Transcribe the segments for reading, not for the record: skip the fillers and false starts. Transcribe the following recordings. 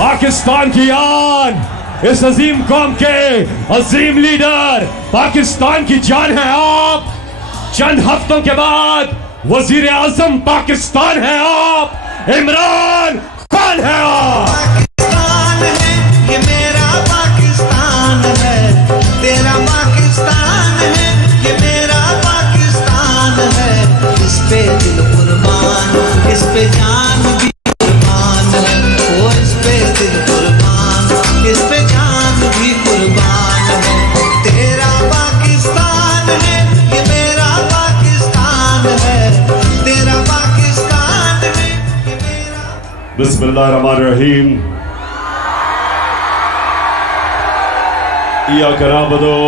पाकिस्तान की आन, इस अजीम कौम के अजीम लीडर, पाकिस्तान की जान है आप। चंद हफ्तों के बाद वजीर आजम पाकिस्तान है आप, इमरान खान है आप। पाकिस्तान है ये मेरा पाकिस्तान है, तेरा पाकिस्तान है ये मेरा पाकिस्तान है। इस पे दिल कुर्बान, इस पे जान भी कुर्बान है। ओ इस पे दिल कुर्बान, इस पे जान भी कुर्बान है। तेरा पाकिस्तान है ये मेरा पाकिस्तान है, तेरा पाकिस्तान है ये मेरा। बिस्मिल्लाहिर्रहमानिर्रहीम। इय्याका नअबुदु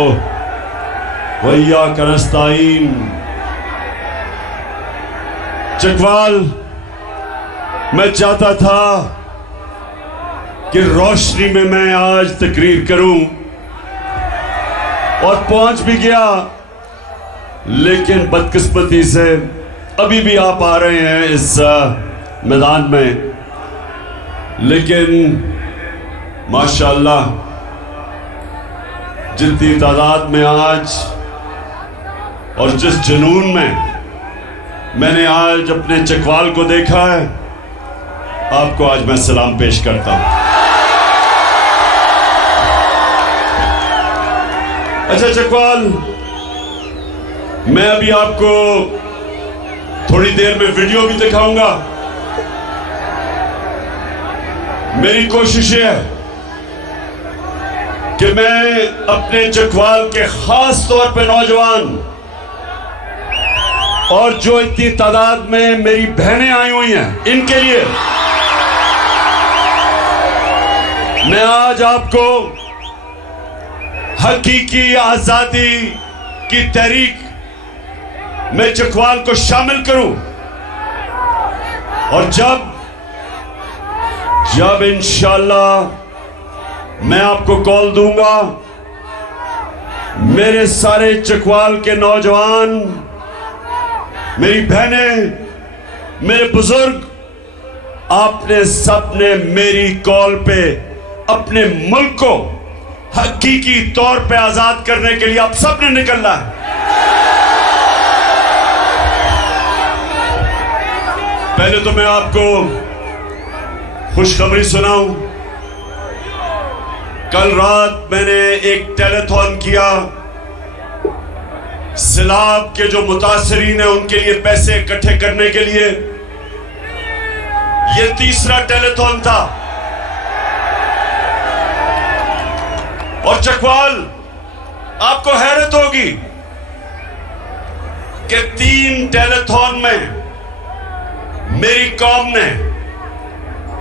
व इय्याका नस्तईन। चकवाल, मैं चाहता था कि रोशनी में मैं आज तकरीर करूं और पहुंच भी गया, लेकिन बदकिस्मती से अभी भी आप आ रहे हैं इस मैदान में। लेकिन माशाअल्लाह जितनी तादाद में आज और जिस जुनून में मैंने आज अपने चकवाल को देखा है, आपको आज मैं सलाम पेश करता हूं। अच्छा चकवाल, मैं अभी आपको थोड़ी देर में वीडियो भी दिखाऊंगा। मेरी कोशिश है कि मैं अपने चकवाल के खास तौर पे नौजवान और जो इतनी तादाद में मेरी बहनें आई हुई हैं, इनके लिए मैं आज आपको हकीकी आजादी की तहरीक में चकवाल को शामिल करूं। और जब इंशाअल्लाह मैं आपको कॉल दूंगा, मेरे सारे चकवाल के नौजवान, मेरी बहनें, मेरे बुजुर्ग, आपने सबने मेरी कॉल पे अपने मुल्क को हकीकी तौर पे आजाद करने के लिए आप सबने निकलना है। पहले तो मैं आपको खुशखबरी सुनाऊं। कल रात मैंने एक टेलीथॉन किया, सैलाब के जो मुतासरीन हैं उनके लिए पैसे इकट्ठे करने के लिए। यह तीसरा टेलीथॉन था। और चकवाल, आपको हैरत होगी कि 3 टेलीथॉन में मेरी कौम ने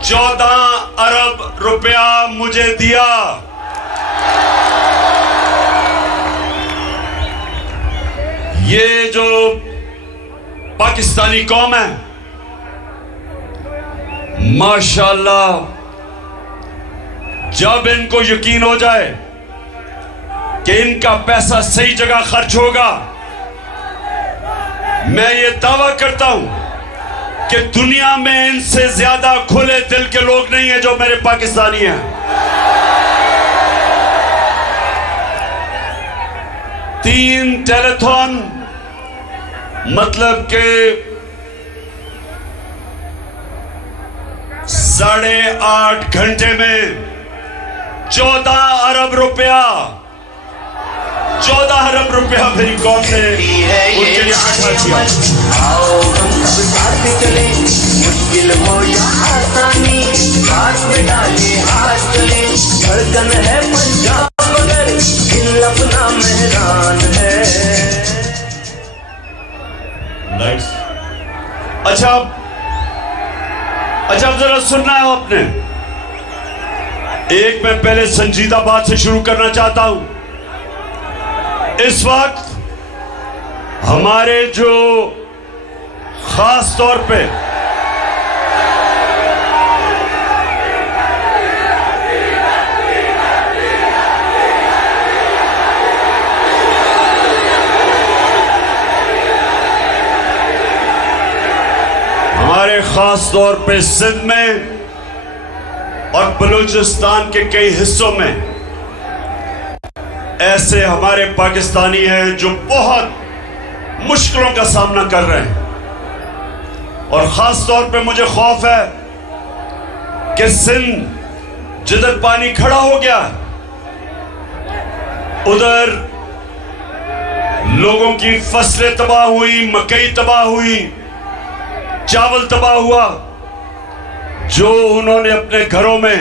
14 अरब रुपया मुझे दिया। ये जो पाकिस्तानी कौम है, माशाअल्लाह, जब इनको यकीन हो जाए कि इनका पैसा सही जगह खर्च होगा, मैं ये दावा करता हूं कि दुनिया में इनसे ज्यादा खुले दिल के लोग नहीं हैं जो मेरे पाकिस्तानी हैं। तीन टेलीथॉन मतलब के 8.5 घंटे में 14 अरब रुपया, 14 अरब रुपया मेरी कौम ने उनके लिए इकट्ठा किया। आओ हम सब साथ चले, मुश्किल हो या आसानी, हाथ में डाले हाथ चले। धड़कन है पंजाब मगर दिल अपना मेहरान है। अच्छा अब जरा सुनना है आपने। एक मैं पहले संजीदा बात से शुरू करना चाहता हूं। इस वक्त हमारे जो खास तौर पे सिंध में और बलूचिस्तान के कई हिस्सों में ऐसे हमारे पाकिस्तानी हैं जो बहुत मुश्किलों का सामना कर रहे हैं। और खास तौर पे मुझे खौफ है कि सिंध जिधर पानी खड़ा हो गया उधर लोगों की फसलें तबाह हुई, मकई तबाह हुई, चावल तबाह हुआ, जो उन्होंने अपने घरों में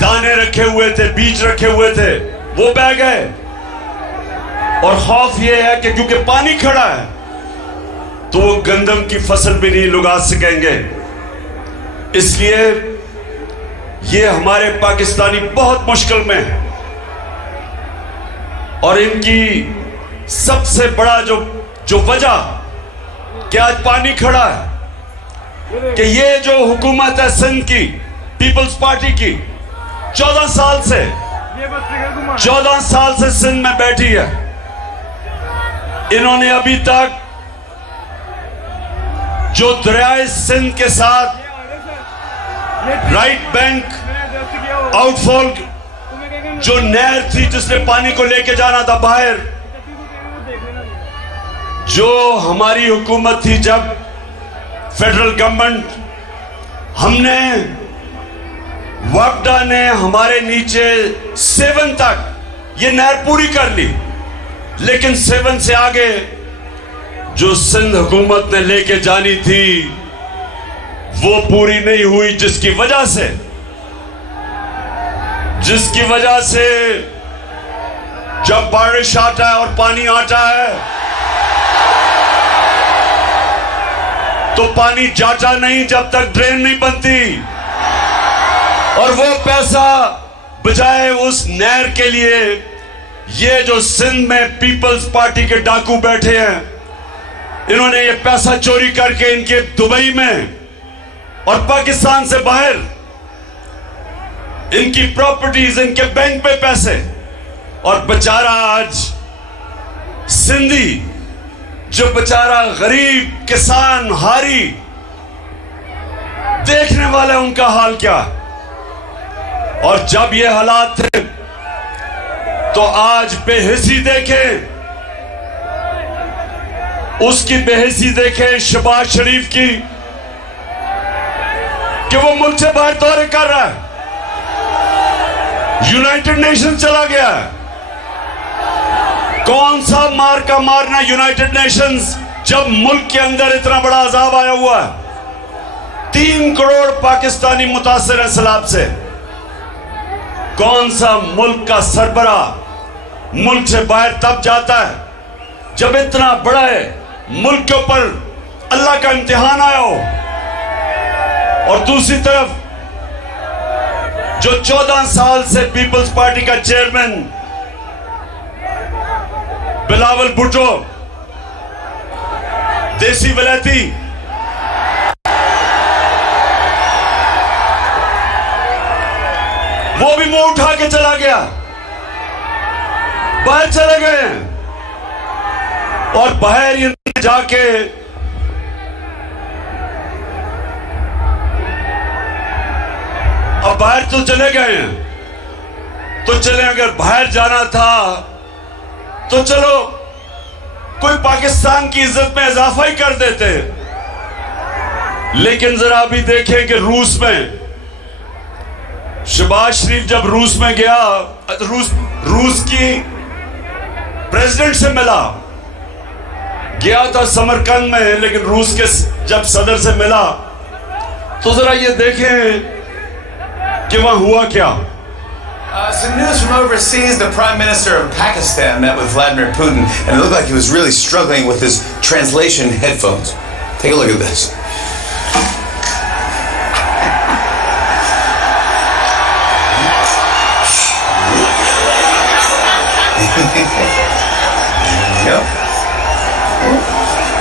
दाने रखे हुए थे, बीज रखे हुए थे, वो बह गए। और खौफ ये है कि क्योंकि पानी खड़ा है तो वो गंदम की फसल भी नहीं उगा सकेंगे। इसलिए ये हमारे पाकिस्तानी बहुत मुश्किल में है। और इनकी सबसे बड़ा जो वजह कि आज पानी खड़ा है कि ये जो हुकूमत है सिंध की पीपल्स पार्टी की 14 साल से सिंध में बैठी है। इन्होंने अभी तक जो दरियाए सिंध के साथ राइट बैंक आउटफॉल जो नहर थी जिसने पानी को लेके जाना था बाहर, जो हमारी हुकूमत थी जब फेडरल गवर्नमेंट, हमने वापडा ने हमारे नीचे 7 तक ये नहर पूरी कर ली, लेकिन 7 से आगे जो सिंध हुकूमत ने लेके जानी थी वो पूरी नहीं हुई, जिसकी वजह से जब बारिश आता है और पानी आता है तो पानी जाता नहीं जब तक ड्रेन नहीं बनती। और वो पैसा बजाय उस नहर के लिए ये जो सिंध में पीपल्स पार्टी के डाकू बैठे हैं, इन्होंने ये पैसा चोरी करके इनके दुबई में और पाकिस्तान से बाहर इनकी प्रॉपर्टीज, इनके बैंक पे पैसे, और बेचारा आज सिंधी जो बेचारा गरीब किसान हारी, देखने वाले उनका हाल क्या। और जब ये हालात थे तो आज बेहिसी देखें, उसकी बेहिसी देखें शहबाज शरीफ की कि वो मुल्क से बाहर दौरे कर रहा है, यूनाइटेड नेशन चला गया। कौन सा मार का मारना यूनाइटेड नेशंस, जब मुल्क के अंदर इतना बड़ा अजाब आया हुआ है। 3 करोड़ पाकिस्तानी मुतासिर है सैलाब से। कौन सा मुल्क का सरबरा मुल्क से बाहर तब जाता है जब इतना बड़ा है मुल्क के ऊपर अल्लाह का इम्तिहान आया हो। और दूसरी तरफ जो 14 साल से पीपल्स पार्टी का चेयरमैन बिलावल भुट्टो, देसी वलैती, वो भी मुंह उठा के चला गया, बाहर चले गए हैं। और बाहर ये जाके अब बाहर तो चले गए हैं, तो चले, अगर बाहर जाना था तो चलो कोई पाकिस्तान की इज्जत में इजाफा ही कर देते। लेकिन जरा अभी देखें कि रूस में शहबाज शरीफ जब रूस में गया, रूस की प्रेसिडेंट से मिला, गया था समरकंद में, लेकिन रूस के जब सदर से मिला तो जरा ये देखें कि वहां हुआ क्या। Some news from overseas. The Prime Minister of Pakistan met with Vladimir Putin, and it looked like he was really struggling with his translation headphones. Take a look at this. Yep.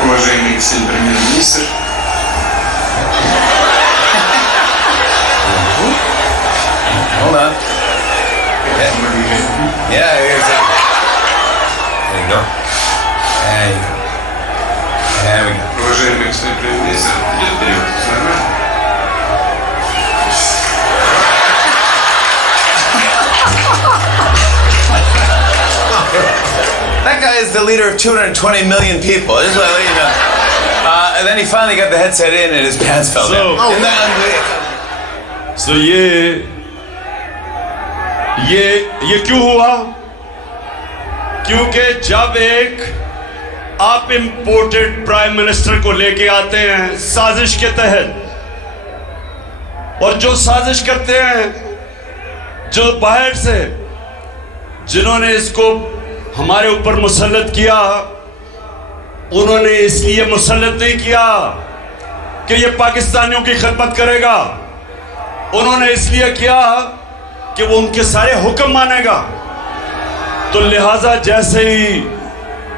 Уважаемый господин премьер-министр, Hold on. Yeah, here's it. There you go. There you go. There we go. уважаемый господин премьер-министр, идет перевод. Нормально? guy is the leader of 220 million people. Just let you know. And then he finally got the headset in and his pants fell down. So- Isn't that unbelievable? सो ये क्यों हुआ? क्योंकि जब एक आप imported prime minister को लेके आते हैं साजिश के तहत, और जो साजिश करते हैं, जो बाहर से जिन्होंने इसको हमारे ऊपर मुसल्लत किया, उन्होंने इसलिए मुसल्लत नहीं किया कि ये पाकिस्तानियों की खिदमत करेगा, उन्होंने इसलिए किया कि वो उनके सारे हुक्म मानेगा। तो लिहाजा जैसे ही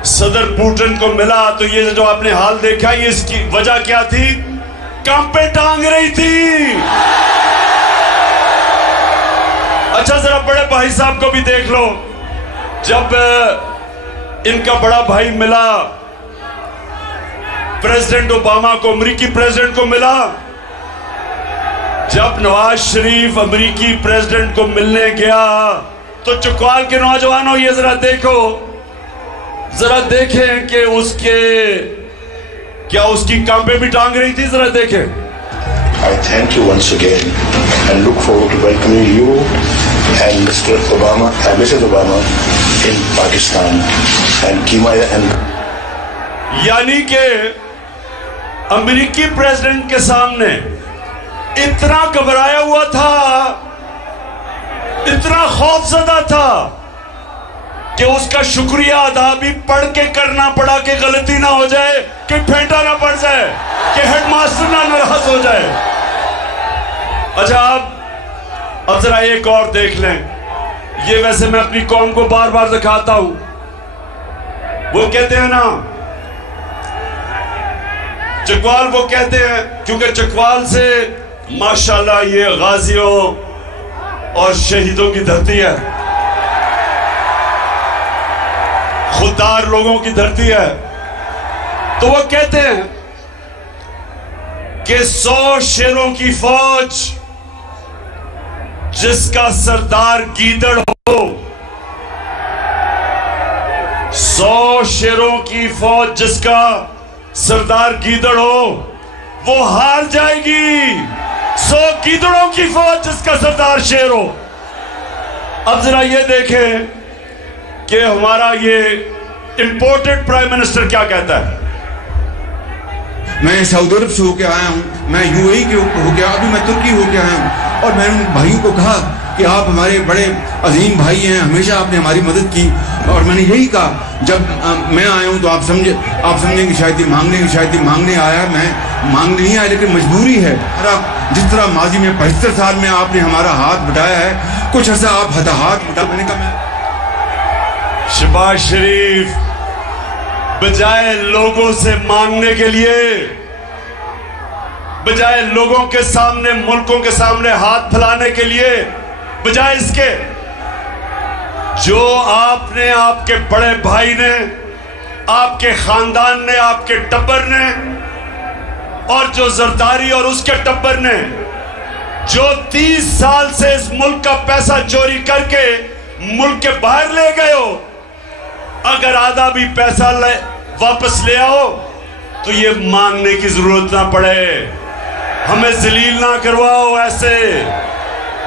सदर पुतिन को मिला तो ये जो आपने हाल देखा, ये इसकी वजह क्या थी? काम पे टांग रही थी। अच्छा, जरा बड़े भाई साहब को भी देख लो। जब इनका बड़ा भाई मिला प्रेसिडेंट ओबामा को, अमेरिकी प्रेसिडेंट को मिला, जब नवाज शरीफ अमेरिकी प्रेसिडेंट को मिलने गया तो चकवाल के नौजवानों, ये जरा देखो, जरा देखें कि उसकी काम पे भी टांग रही थी, जरा देखें। I thank you once again and look forward to welcoming you and Mr. Obama and Mrs. Obama in Pakistan and Kima and यानी कि अमेरिकी प्रेसिडेंट के सामने इतना घबराया हुआ था, इतना खौफजदा था कि उसका शुक्रिया अदा भी पढ़ के करना पड़ा कि गलती ना हो जाए, कि फेंटा ना पड़ जाए, कि हेडमास्टर ना नाराज हो जाए। अच्छा, अब जरा एक और देख लें। ये वैसे मैं अपनी कौम को बार बार दिखाता हूं। वो कहते हैं ना, चकवाल, वो कहते हैं क्योंकि चकवाल से माशाल्लाह ये गाजियों और शहीदों की धरती है, खुददार लोगों की धरती है। तो वो कहते हैं कि 100 शेरों की फौज जिसका सरदार गीदड़ हो, 100 शेरों की फौज जिसका सरदार गीदड़ हो, वो हार जाएगी। 100 गीदड़ों की फौज जिसका सरदार शेर हो। अब जरा ये देखें कि हमारा ये इंपोर्टेड प्राइम मिनिस्टर क्या कहता है। मैं सऊदी अरब से होके आया हूँ, मैं यूएई के होके, अभी मैं तुर्की होके आया हूँ, और मैंने उन भाइयों को कहा कि आप हमारे बड़े अजीम भाई हैं, हमेशा आपने हमारी मदद की। और मैंने यही कहा, जब मैं आया हूँ तो आप समझेंगे शायद ये मांगने आया, मैं मांगने नहीं आया, लेकिन मजबूरी है। जिस तरह माजी में 75 साल में आपने हमारा हाथ बटाया है, कुछ ऐसा आप हाथ बटा। मैंने कहा शहबाज शरीफ बजाय लोगों से मांगने के लिए, बजाय लोगों के सामने, मुल्कों के सामने हाथ फैलाने के लिए, बजाय इसके जो आपने, आपके बड़े भाई ने, आपके खानदान ने, आपके टब्बर ने, और जो जरदारी और उसके टब्बर ने जो 30 साल से इस मुल्क का पैसा चोरी करके मुल्क के बाहर ले गए हो, अगर आधा भी पैसा वापस ले आओ तो ये मांगने की जरूरत ना पड़े, हमें जलील ना करवाओ ऐसे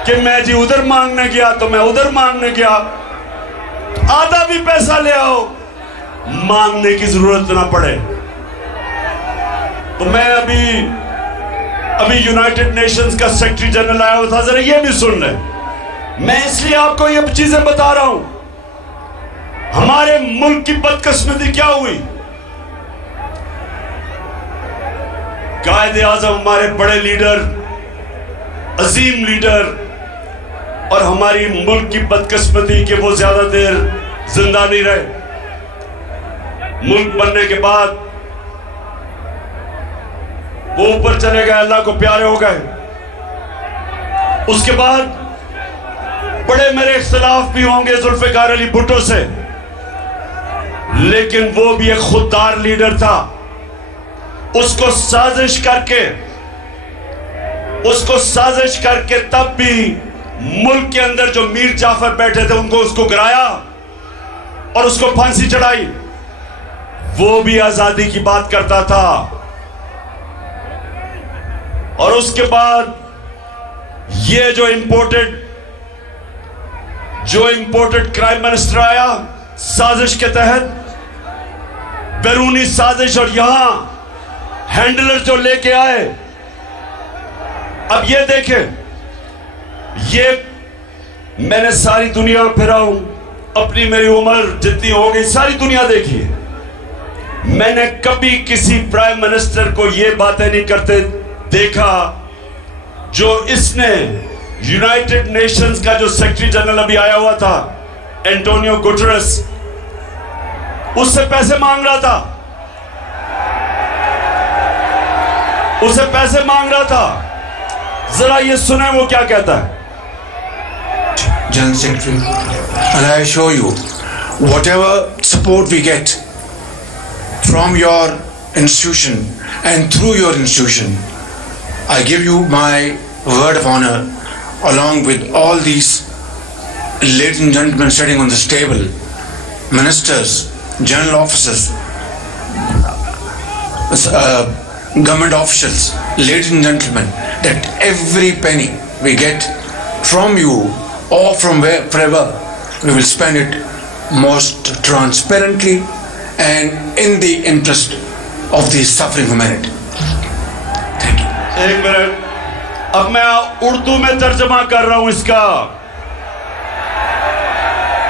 कि मैं जी उधर मांगने गया तो मैं उधर मांगने गया। आधा भी पैसा ले आओ, मांगने की जरूरत ना पड़े। तो मैं अभी यूनाइटेड नेशंस का सेक्रेटरी जनरल आया हुआ था, जरा ये भी सुन ले। मैं इसलिए आपको ये चीजें बता रहा हूं, हमारे मुल्क की बदकिस्मती क्या हुई। कायदे आजम, हमारे बड़े लीडर, अजीम लीडर, और हमारी मुल्क की बदकिस्मती कि वो ज्यादा देर जिंदा नहीं रहे। मुल्क बनने के बाद वो ऊपर चले गए, अल्लाह को प्यारे हो गए। उसके बाद बड़े मेरे इख्तिलाफ भी होंगे जुल्फिकार अली भुट्टो से, लेकिन वो भी एक खुददार लीडर था। उसको साजिश करके तब भी मुल्क के अंदर जो मीर जाफर बैठे थे उसको गिराया और उसको फांसी चढ़ाई। वो भी आजादी की बात करता था। और उसके बाद ये जो इंपोर्टेड प्राइम मिनिस्टर आया साजिश के तहत, बैरूनी साजिश, और यहां हैंडलर जो लेके आए। अब ये देखें, ये मैंने सारी दुनिया फिरा हूं, अपनी मेरी उम्र जितनी हो गई सारी दुनिया देखी है। मैंने कभी किसी प्राइम मिनिस्टर को ये बातें नहीं करते देखा जो इसने यूनाइटेड नेशंस का जो सेक्रेटरी जनरल अभी आया हुआ था एंटोनियो गुटेरेस, उससे पैसे मांग रहा था, उसे पैसे मांग रहा था। जरा ये सुने वो क्या कहता है। General Secretary, and I assure you, whatever support we get from your institution and through your institution, I give you my word of honor, along with all these ladies and gentlemen sitting on this table, ministers, general officers, government officials, ladies and gentlemen, that every penny we get from you or from wherever, we will spend it most transparently and in the interest of the suffering humanity. Thank you. एक minute, अब मैं उर्दू में तर्जमा कर रहा हूं इसका।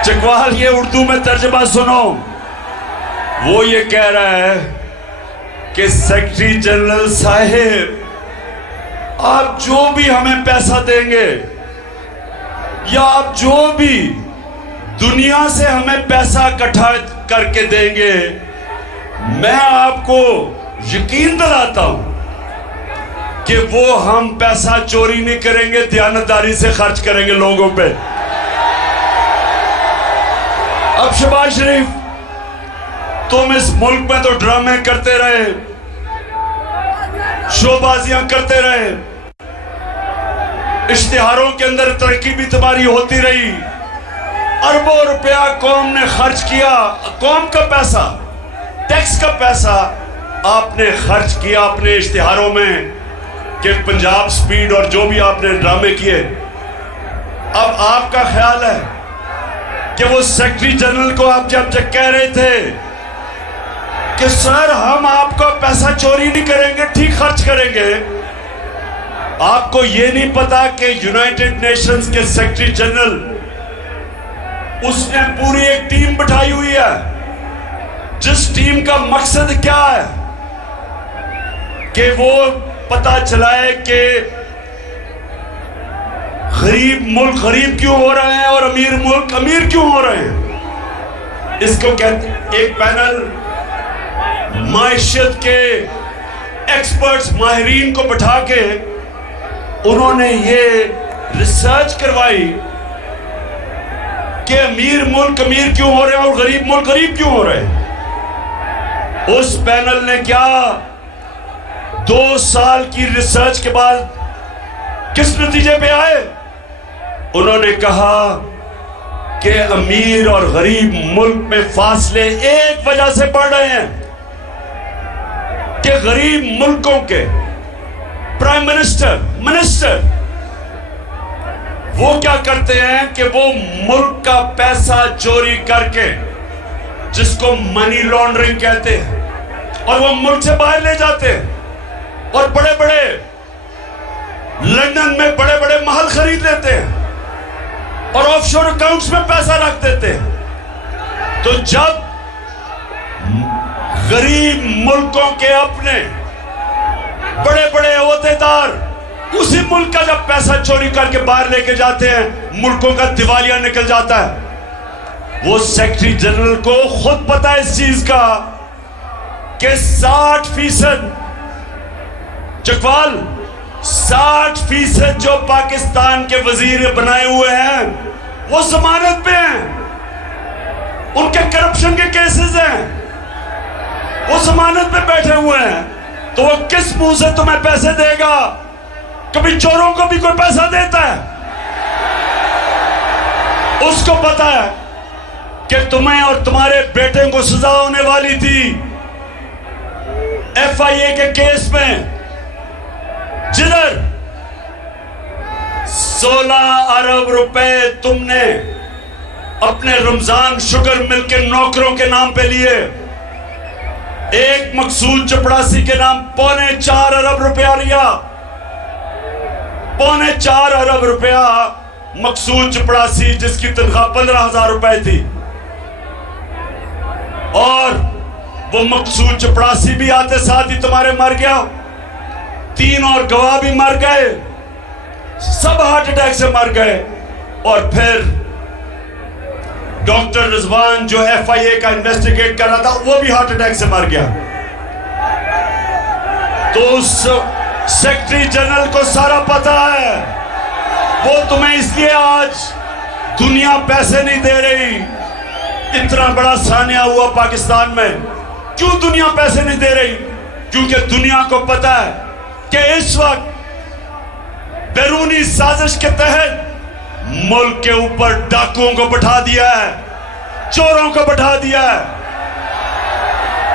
चकवाल, ये उर्दू में तर्जमा सुनो। वो ये कह रहा है कि सेक्रेटरी जनरल साहिब, आप जो भी हमें पैसा देंगे या आप जो भी दुनिया से हमें पैसा इकट्ठा करके देंगे, मैं आपको यकीन दिलाता हूं कि वो हम पैसा चोरी नहीं करेंगे, दयानतदारी से खर्च करेंगे लोगों पे। अब शहबाज शरीफ, तुम इस मुल्क में तो ड्रामे करते रहे, शोबाजियां करते रहे, इश्तिहारों के अंदर तरक्की भी तुम्हारी होती रही, अरबों रुपया कौम ने खर्च किया, कौम का पैसा, टैक्स का पैसा आपने खर्च किया अपने इश्तिहारों में कि पंजाब स्पीड और जो भी आपने ड्रामे किए। अब आपका ख्याल है कि वो सेक्रेटरी जनरल को आप जब कह रहे थे कि सर हम आपका पैसा चोरी नहीं करेंगे, ठीक खर्च करेंगे, आपको ये नहीं पता कि यूनाइटेड नेशंस के सेक्रेटरी जनरल, उसने पूरी एक टीम बिठाई हुई है, जिस टीम का मकसद क्या है कि वो पता चलाए कि गरीब मुल्क गरीब क्यों हो रहे हैं और अमीर मुल्क अमीर क्यों हो रहे हैं। इसको कहते, एक पैनल मायशत के एक्सपर्ट्स, माहिरीन को बिठा के उन्होंने ये रिसर्च करवाई कि अमीर मुल्क अमीर क्यों हो रहे हैं और गरीब मुल्क गरीब क्यों हो रहे हैं। उस पैनल ने क्या 2 साल की रिसर्च के बाद किस नतीजे पे आए? उन्होंने कहा कि अमीर और गरीब मुल्क में फासले एक वजह से बढ़ रहे हैं कि गरीब मुल्कों के प्राइम मिनिस्टर वो क्या करते हैं कि वो मुल्क का पैसा चोरी करके, जिसको मनी लॉन्ड्रिंग कहते हैं, और वो मुल्क से बाहर ले जाते हैं और बड़े बड़े लंदन में बड़े बड़े महल खरीद लेते हैं और ऑफशोर अकाउंट्स में पैसा रख देते हैं। तो जब गरीब मुल्कों के अपने बड़े बड़े ओहदेदार उसी मुल्क का जब पैसा चोरी करके बाहर लेके जाते हैं, मुल्कों का दिवालिया निकल जाता है। वो सेक्रेटरी जनरल को खुद पता है इस चीज का कि 60% चकवाल 60% जो पाकिस्तान के वजीर बनाए हुए हैं वो जमानत पे हैं, उनके करप्शन के केसेस हैं, वो जमानत पे बैठे हुए हैं। तो वो किस मुंह से तुम्हें पैसे देगा? कभी चोरों को भी कोई पैसा देता है? उसको पता है कि तुम्हें और तुम्हारे बेटे को सजा होने वाली थी FIA के केस में जिधर 16 अरब रुपए तुमने अपने रमजान शुगर मिल के नौकरों के नाम पे लिए, एक मकसूद चपड़ासी के नाम 4.25 अरब रुपया लिया। 4.25 अरब रुपया मकसूद चपड़ासी जिसकी तनख्वाह 15,000 रुपए थी, और वो मकसूद चपड़ासी भी आते साथ ही तुम्हारे मर गया, 3 और गवाह भी मर गए, सब हार्ट अटैक से मर गए। और फिर डॉक्टर रिजवान जो FIA का इन्वेस्टिगेट कर रहा था वो भी हार्ट अटैक से मर गया। तो उस सेक्रेटरी जनरल को सारा पता है, वो तुम्हें इसलिए आज दुनिया पैसे नहीं दे रही। इतना बड़ा सानिया हुआ पाकिस्तान में, क्यों दुनिया पैसे नहीं दे रही? क्योंकि दुनिया को पता है कि इस वक्त बैरूनी साजिश के तहत मुल्क के ऊपर डाकुओं को बैठा दिया है, चोरों को बैठा दिया है।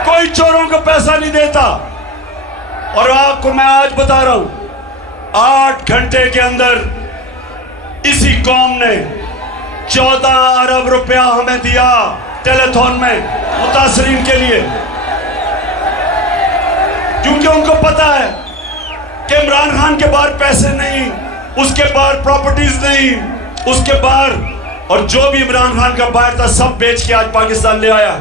कोई चोरों को पैसा नहीं देता। और आपको मैं आज बता रहा हूं, 8 घंटे के अंदर इसी कौम ने 14 अरब रुपया हमें दिया टेलीथॉन में मुतासरीन के लिए, क्योंकि उनको पता है कि इमरान खान के पास पैसे नहीं, उसके पास प्रॉपर्टीज नहीं, उसके पास, और जो भी इमरान खान का बाहर था सब बेच के आज पाकिस्तान ले आया,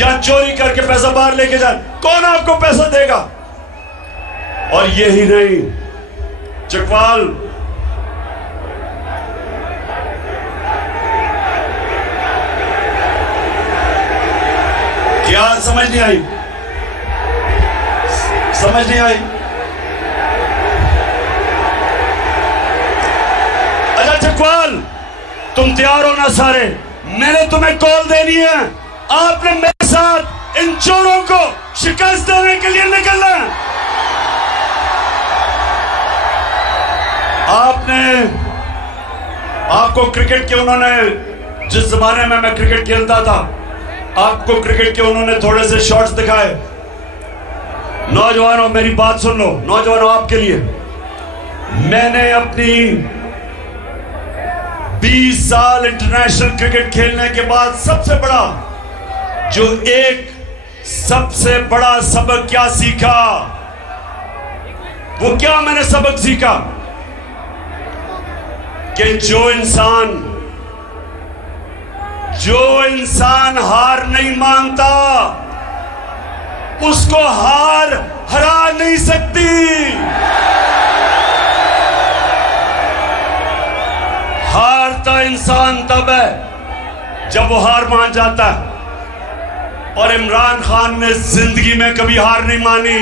या चोरी करके पैसा बाहर लेके जाए। कौन आपको पैसा देगा? और यही नहीं, चकवाल क्या समझ नहीं आई? समझ नहीं आई? अच्छा चकवाल, तुम तैयार हो ना सारे? मैंने तुम्हें कॉल देनी है, आपने मेरे साथ इन चोरों को शिकस्त देने के लिए निकलना है। आपको क्रिकेट के उन्होंने, जिस जमाने में मैं क्रिकेट खेलता था, आपको क्रिकेट के उन्होंने थोड़े से शॉट्स दिखाए। नौजवानों मेरी बात सुन लो, नौजवानों आपके लिए, मैंने अपनी 20 साल इंटरनेशनल क्रिकेट खेलने के बाद सबसे बड़ा सबक क्या सीखा? वो क्या मैंने सबक सीखा? कि जो इंसान हार नहीं मानता, उसको हार हरा नहीं सकती। हारता इंसान तब है जब वो हार मान जाता है, और इमरान खान ने जिंदगी में कभी हार नहीं मानी।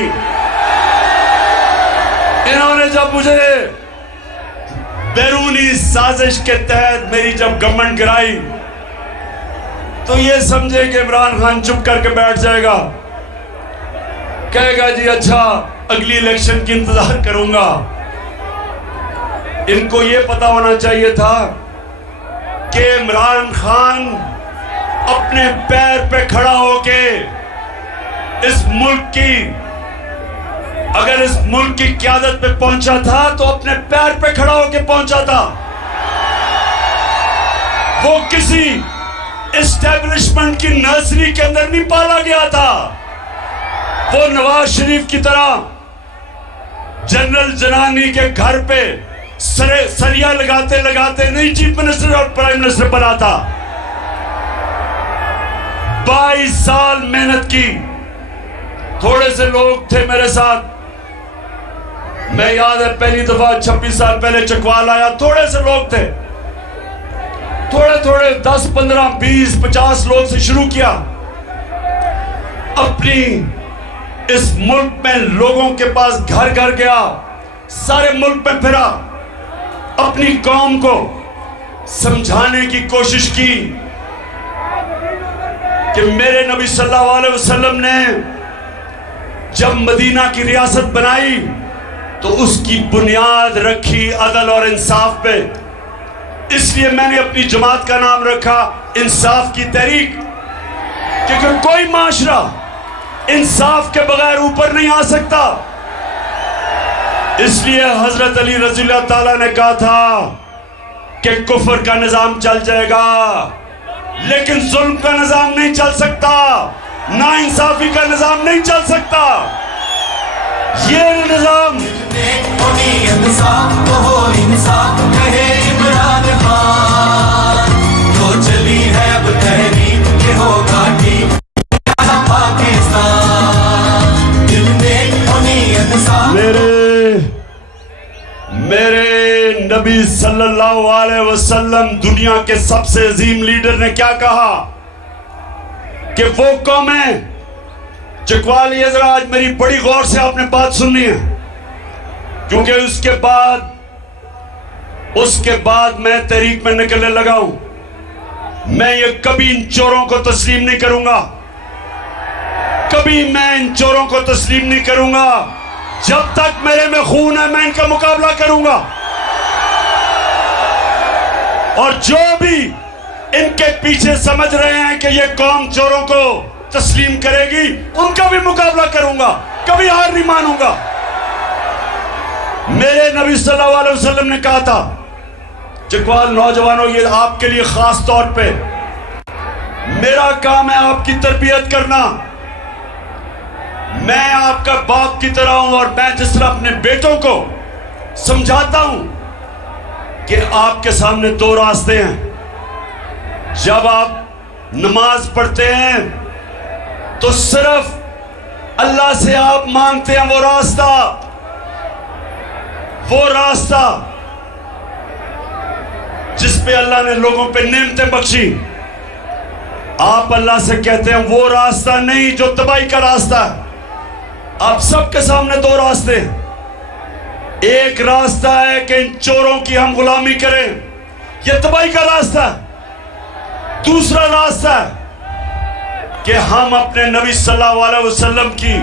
इन्होंने जब मुझे बैरूनी साजिश के तहत मेरी जब गवर्नमेंट गिराई, तो ये समझे कि इमरान खान चुप करके बैठ जाएगा, कहेगा जी अच्छा अगली इलेक्शन की इंतजार करूंगा। इनको ये पता होना चाहिए था कि इमरान खान अपने पैर पे खड़ा होके इस मुल्क की, अगर इस मुल्क की क़यादत पे पहुंचा था तो अपने पैर पे खड़ा होके पहुंचा था। वो किसी एस्टेब्लिशमेंट की नर्सरी के अंदर नहीं पाला गया था। वो नवाज शरीफ की तरह जनरल जनानी के घर पे सरिया लगाते लगाते नहीं चीफ मिनिस्टर और प्राइम मिनिस्टर बना था। 22 साल मेहनत की। थोड़े से लोग थे मेरे साथ, मैं याद है पहली दफा 26 साल पहले चकवाल आया, थोड़े से लोग थे, थोड़े 10, 15, 20, 50 लोग से शुरू किया। अपनी इस मुल्क में लोगों के पास घर घर गया, सारे मुल्क में फिरा, अपनी कौम को समझाने की कोशिश की कि मेरे नबी सल्लल्लाहु अलैहि वसल्लम ने जब मदीना की रियासत बनाई तो उसकी बुनियाद रखी अदल और इंसाफ पे। इसलिए मैंने अपनी जमात का नाम रखा इंसाफ की तहरीक, क्योंकि कोई माशरा इंसाफ के बगैर ऊपर नहीं आ सकता। इसलिए हजरत अली रज़ियल्लाहु ताला ने कहा था कि कुफ्र का निजाम चल जाएगा, लेकिन जुल्म का निजाम नहीं चल सकता, ना इंसाफी का निजाम नहीं चल सकता। ये निजाम तो चली है अब तहरीक के होगा ठीक पाकिस्तान। दिल में होनी इंसाफ। मेरे नबी सल्लल्लाहु अलैहि वसल्लम दुनिया के सबसे अजीम लीडर ने क्या कहा कि वो कौम है। चकवाल ये जरा आज मेरी बड़ी गौर से आपने बात सुननी है, क्योंकि उसके बाद मैं तहरीक में निकलने लगा हूं। मैं ये कभी इन चोरों को तस्लीम नहीं करूंगा, कभी मैं इन चोरों को तस्लीम नहीं करूंगा। जब तक मेरे में खून है मैं इनका मुकाबला करूंगा, और जो भी इनके पीछे समझ रहे हैं कि ये कौम चोरों को तस्लीम करेगी, उनका भी मुकाबला करूंगा, कभी हार नहीं मानूंगा। मेरे नबी सल्लल्लाहु अलैहि वसल्लम ने कहा था, चकवाल नौजवानों, ये आपके लिए खास तौर पे मेरा काम है आपकी तरबियत करना। मैं आपका बाप की तरह हूं, और मैं जिस तरह अपने बेटों को समझाता हूं कि आपके सामने दो रास्ते हैं। जब आप नमाज पढ़ते हैं तो सिर्फ अल्लाह से आप मांगते हैं वो रास्ता जिस पे अल्लाह ने लोगों पे नेमतें बख्शी। आप अल्लाह से कहते हैं वो रास्ता नहीं जो तबाही का रास्ता है। आप सबके सामने दो रास्ते हैं। एक रास्ता है कि इन चोरों की हम गुलामी करें, यह तबाही का रास्ता है। दूसरा रास्ता है कि हम अपने नबी सल्लल्लाहु अलैहि वसल्लम की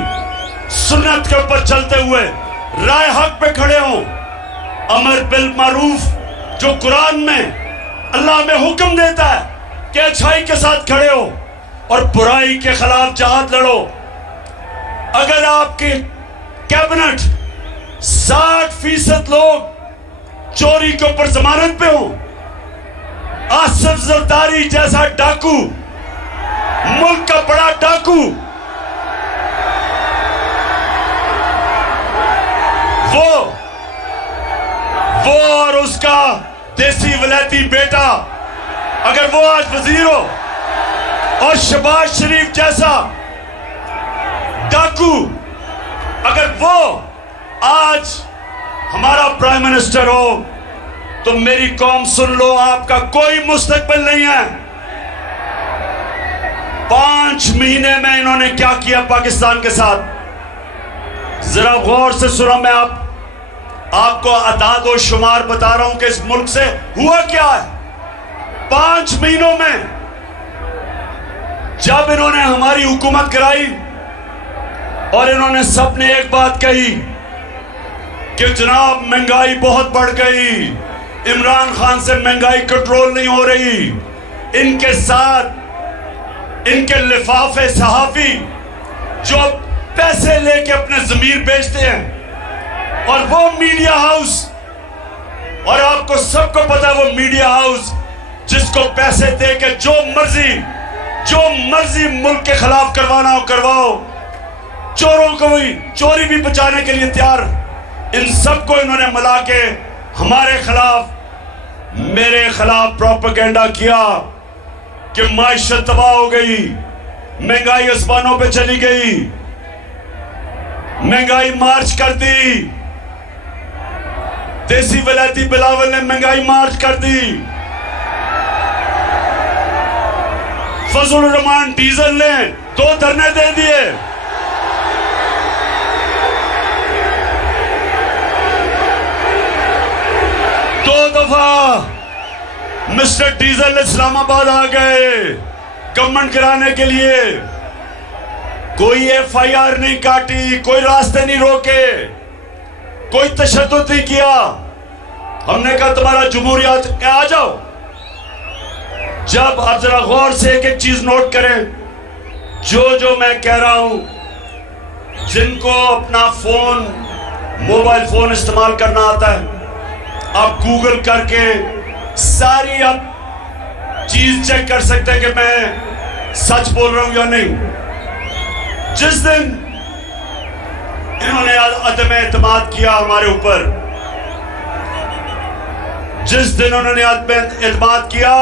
सुन्नत के ऊपर चलते हुए राय हक पे खड़े हों। अमर बिल मारूफ जो कुरान में अल्लाह में हुक्म देता है कि अच्छाई के साथ खड़े हो और बुराई के खिलाफ जहाद लड़ो। अगर आपके कैबिनेट 60% लोग चोरी के ऊपर जमानत पे हो, आसिफ जरदारी जैसा डाकू, मुल्क का बड़ा डाकू, वो और उसका देसी वलैती बेटा अगर वो आज वजीर हो, और शहबाज शरीफ जैसा डाकू अगर वो आज हमारा प्राइम मिनिस्टर हो, तो मेरी कौम सुन लो, आपका कोई मुस्तकबिल नहीं है। 5 महीने में इन्होंने क्या किया पाकिस्तान के साथ, जरा गौर से सुनो। मैं आपको अदाद और शुमार बता रहा हूं कि इस मुल्क से हुआ क्या है 5 महीनों में। जब इन्होंने हमारी हुकूमत कराई और इन्होंने सबने एक बात कही कि जनाब महंगाई बहुत बढ़ गई, इमरान खान से महंगाई कंट्रोल नहीं हो रही। इनके साथ इनके लिफाफे सहाफी जो पैसे लेके अपने जमीर बेचते हैं, और वो मीडिया हाउस, और आपको सबको पता है वो मीडिया हाउस जिसको पैसे दे के जो मर्जी मुल्क के खिलाफ करवाना हो करवाओ, चोरों को भी चोरी भी बचाने के लिए तैयार। इन सबको इन्होंने मिला के हमारे खिलाफ, मेरे खिलाफ प्रोपेगेंडा किया कि माइशत तबाह हो गई, महंगाई आसमानों पे चली गई, महंगाई मार्च कर दी। देसी वलैती बिलावल ने महंगाई मार्च कर दी। फजल रहमान डीजल ने 2 धरने दे दिए। दो दफा मिस्टर डीजल इस्लामाबाद आ गए गवर्नमेंट कराने के लिए। कोई FIR नहीं काटी, कोई रास्ते नहीं रोके, कोई तशद्दुद नहीं किया। हमने कहा तुम्हारा जमहूरियत आ जाओ। जब आप जरा गौर से एक एक चीज नोट करें, जो मैं कह रहा हूं जिनको अपना फोन, मोबाइल फोन इस्तेमाल करना आता है, आप गूगल करके सारी आप चीज चेक कर सकते हैं कि मैं सच बोल रहा हूं या नहीं। जिस दिन इन्होंने अदम एतमाद किया हमारे ऊपर, जिस दिन उन्होंने अदम एतमाद किया,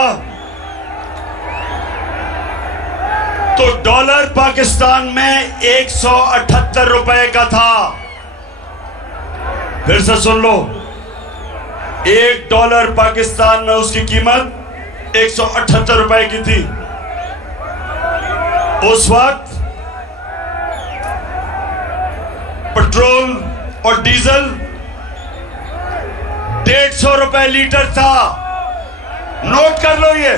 तो डॉलर पाकिस्तान में 178 रुपए का था। फिर से सुन लो, $1 पाकिस्तान में उसकी कीमत 178 रुपए की थी। उस वक्त पेट्रोल और डीजल 150 रुपए लीटर था। नोट कर लो, ये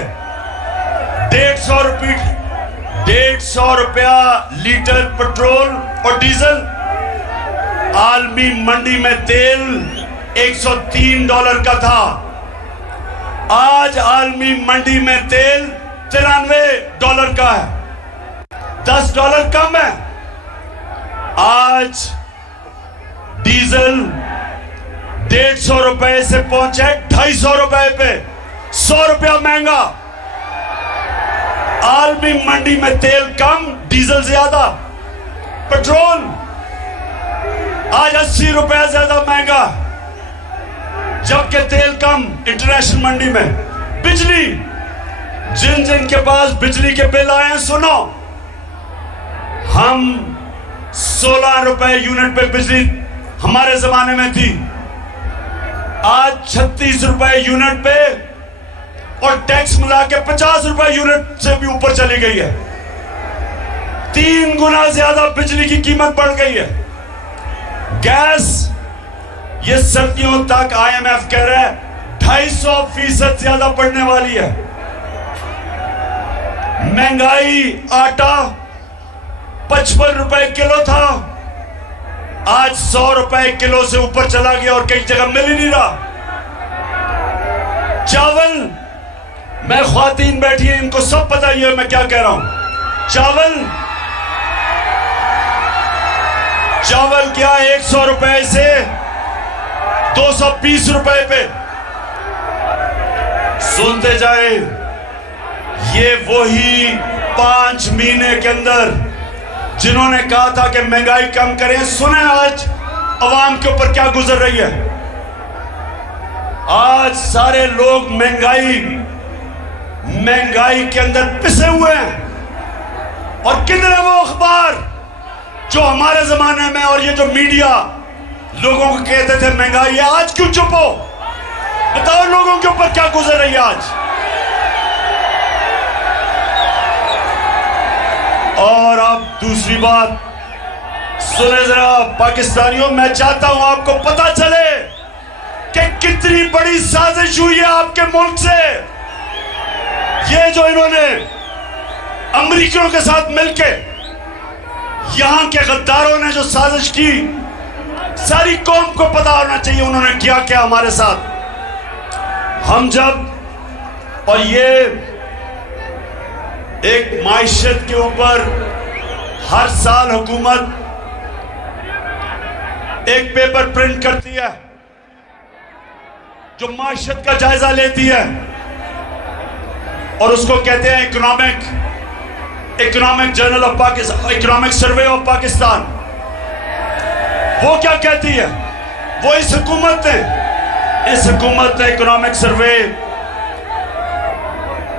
150 रुपया लीटर पेट्रोल और डीजल। आलमी मंडी में तेल $103 का था। आज आलमी मंडी में तेल $93 का है, $10 कम है। आज डीजल 150 रुपए से पहुंचे 250 रुपए पे, 100 रुपया महंगा। आलमी मंडी में तेल कम, डीजल ज्यादा। पेट्रोल आज 80 रुपया ज्यादा महंगा, जबकि तेल कम इंटरनेशनल मंडी में। बिजली, जिन जिन के पास बिजली के बिल आए हैं, सुनो, हम 16 रुपए यूनिट पे बिजली हमारे जमाने में थी, आज 36 रुपए यूनिट पे, और टैक्स मिला के 50 रुपए यूनिट से भी ऊपर चली गई है। 3 गुना ज्यादा बिजली की कीमत बढ़ गई है। गैस, ये सर्दियों तक IMF कह रहा है 250% ज्यादा बढ़ने वाली है। महंगाई, आटा 55 रुपए किलो था, आज 100 रुपए किलो से ऊपर चला गया और कई जगह मिल ही नहीं रहा। चावल, मैं ख्वातीन बैठी है, इनको सब पता ही है मैं क्या कह रहा हूं। चावल क्या 100 रुपए से 220 रुपए पे। सुनते जाए, ये वही 5 महीने के अंदर जिन्होंने कहा था कि महंगाई कम करें, सुने आज अवाम के ऊपर क्या गुजर रही है। आज सारे लोग महंगाई के अंदर पिसे हुए हैं। और कितने वो अखबार जो हमारे जमाने में और ये जो मीडिया लोगों को कहते थे महंगाई है, आज क्यों चुप हो? बताओ लोगों के ऊपर क्या गुजर रही है आज। और अब दूसरी बात सुने जरा पाकिस्तानियों, मैं चाहता हूं आपको पता चले कि कितनी बड़ी साजिश हुई है आपके मुल्क से। ये जो इन्होंने अमेरिकियों के साथ मिलके, यहां के गद्दारों ने जो साजिश की, सारी कौम को पता होना चाहिए उन्होंने क्या क्या हमारे साथ। हम जब, और ये एक माइशत के ऊपर हर साल हुकूमत एक पेपर प्रिंट करती है जो माइशत का जायजा लेती है, और उसको कहते हैं economic journal of Pakistan, economic survey of Pakistan. वो क्या कहती है? वो इस हुकूमत ने इकोनॉमिक सर्वे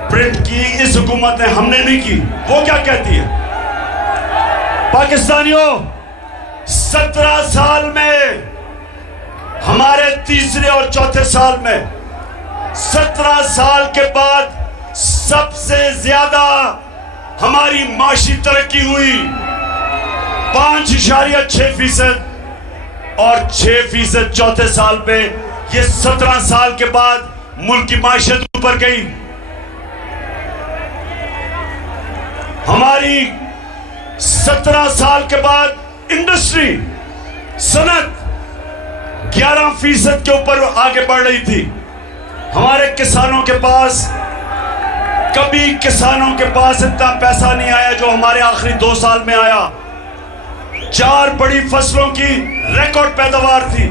प्रिंट की, इस हुकूमत ने, हमने नहीं की। वो क्या कहती है? पाकिस्तानियों, 17 साल में, हमारे तीसरे और चौथे साल में, 17 साल के बाद सबसे ज्यादा हमारी माशी तरक्की हुई, 5.6%, और 6% चौथे साल पे। ये 17 साल के बाद मुल्क की माशियत ऊपर गई। हमारी 17 साल के बाद इंडस्ट्री, सनत 11% के ऊपर आगे बढ़ रही थी। हमारे किसानों के पास, कभी किसानों के पास इतना पैसा नहीं आया जो हमारे आखिरी 2 साल में आया। 4 बड़ी फसलों की रिकॉर्ड पैदावार थी।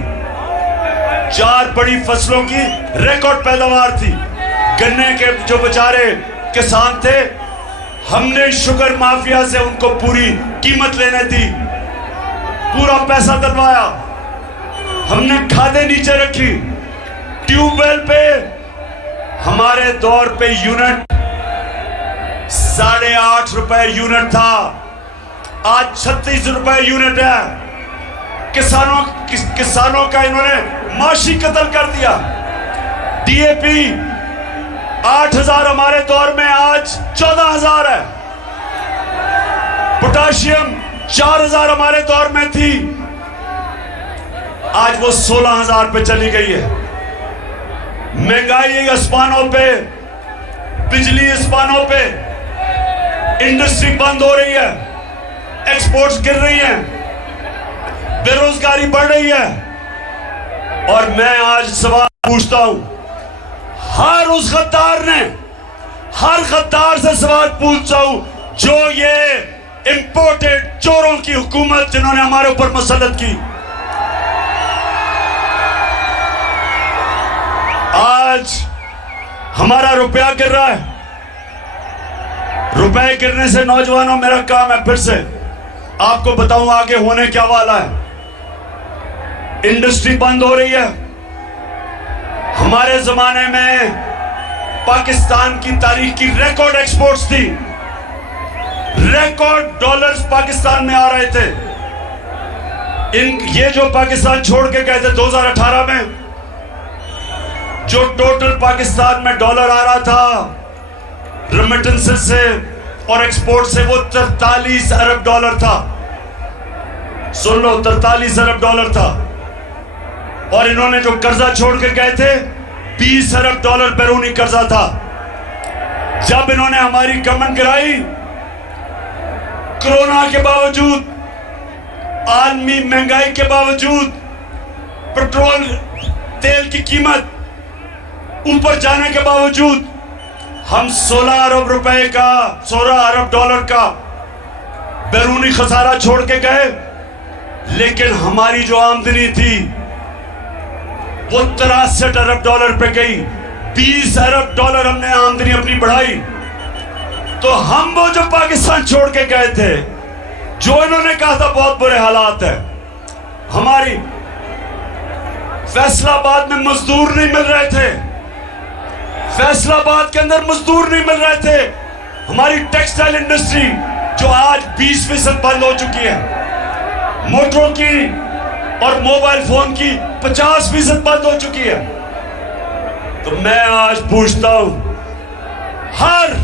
4 बड़ी फसलों की रिकॉर्ड पैदावार थी। गन्ने के जो बेचारे किसान थे, हमने शुगर माफिया से उनको पूरी कीमत लेने दी, पूरा पैसा दिलवाया। हमने खादें नीचे रखी। ट्यूबवेल पे हमारे दौर पे यूनिट 8.5 रुपए यूनिट था, आज 36 रुपए यूनिट है। किसानों का इन्होंने माशी कत्ल कर दिया। डीएपी 8,000 हमारे दौर में आज 14,000 है। पोटाशियम 4,000 हमारे दौर में थी, आज वो 16,000 पे चली गई है। महंगाई आसमानों पे, बिजली आसमानों पे, इंडस्ट्री बंद हो रही है, एक्सपोर्ट्स गिर रही हैं, बेरोजगारी बढ़ रही है। और मैं आज सवाल पूछता हूं, हर उस गद्दार ने, हर गद्दार से सवाल पूछता हूं जो ये इंपोर्टेड चोरों की हुकूमत जिन्होंने हमारे ऊपर मुसल्लत की। आज हमारा रुपया गिर रहा है। रुपए गिरने से नौजवानों, मेरा काम है फिर से आपको बताऊं आगे होने क्या वाला है। इंडस्ट्री बंद हो रही है। हमारे जमाने में पाकिस्तान की तारीख की रिकॉर्ड एक्सपोर्ट्स थी, रिकॉर्ड डॉलर्स पाकिस्तान में आ रहे थे। ये जो पाकिस्तान छोड़ के गए थे 2018 में, जो टोटल पाकिस्तान में डॉलर आ रहा था रेमिटेंसेस से और एक्सपोर्ट से, वो 43 अरब डॉलर था। सुन लो, 43 अरब डॉलर था। और इन्होंने जो कर्जा छोड़ के गए थे 20 अरब डॉलर बैरूनी कर्जा था। जब इन्होंने हमारी कमन गिराई, कोरोना के बावजूद, आलमी महंगाई के बावजूद, पेट्रोल तेल की कीमत ऊपर जाने के बावजूद, हम 16 अरब रुपए का, 16 अरब डॉलर का बैरूनी खसारा छोड़ के गए। लेकिन हमारी जो आमदनी थी वो 63 अरब डॉलर पे गई। 20 अरब डॉलर हमने आमदनी अपनी बढ़ाई। तो हम वो जो पाकिस्तान छोड़ के गए थे, जो इन्होंने कहा था बहुत बुरे हालात है, हमारी फैसलाबाद में मजदूर नहीं मिल रहे थे, फैसलाबाद के अंदर मजदूर नहीं मिल रहे थे। हमारी टेक्सटाइल इंडस्ट्री जो आज 20% बंद हो चुकी है, मोटरों की और मोबाइल फोन की 50% बंद हो चुकी है। तो मैं आज पूछता हूं हर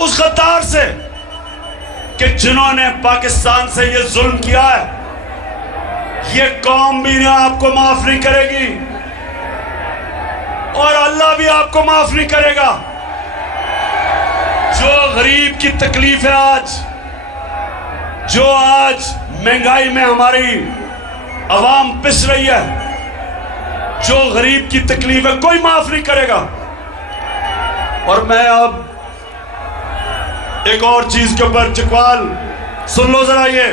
उस गद्दार से कि जिन्होंने पाकिस्तान से ये जुल्म किया है, ये कौम भी आपको माफ नहीं करेगी और अल्लाह भी आपको माफ नहीं करेगा। जो गरीब की तकलीफ है आज, जो आज महंगाई में हमारी अवाम पिस रही है, जो गरीब की तकलीफ है, कोई माफ नहीं करेगा। और मैं अब एक और चीज के ऊपर, चकवाल सुन लो जरा, ये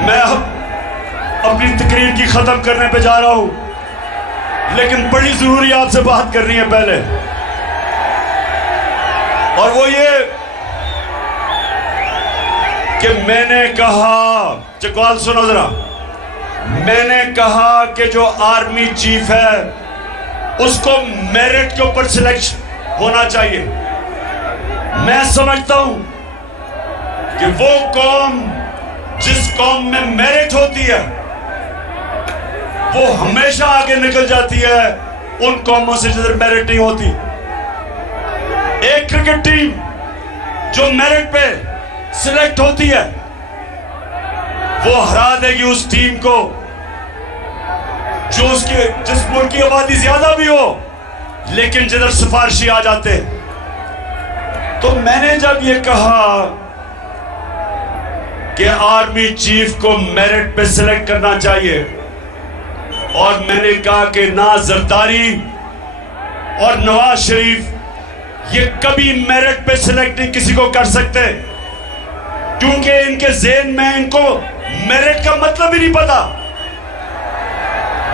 मैं अब अपनी तकरीर की खत्म करने पे जा रहा हूं, लेकिन बड़ी जरूरी आपसे बात करनी है पहले, और वो ये कि मैंने कहा, चकवाल सुनो जरा, मैंने कहा कि जो आर्मी चीफ है उसको मेरिट के ऊपर सिलेक्शन होना चाहिए। मैं समझता हूं कि वो कौम, जिस कौम में मेरिट होती है, वो हमेशा आगे निकल जाती है उन कौमों से जिधर मेरिट नहीं होती। एक क्रिकेट टीम जो मेरिट पे सिलेक्ट होती है, वो हरा देगी उस टीम को जो उसके, जिस मुल्क की आबादी ज्यादा भी हो, लेकिन जिधर सिफारशी आ जाते। तो मैंने जब ये कहा कि आर्मी चीफ को मेरिट पे सिलेक्ट करना चाहिए, और मैंने कहा कि ना जरदारी और नवाज शरीफ ये कभी मेरिट पे सिलेक्ट नहीं किसी को कर सकते। क्योंकि इनके ज़हन में इनको मेरिट का मतलब ही नहीं पता।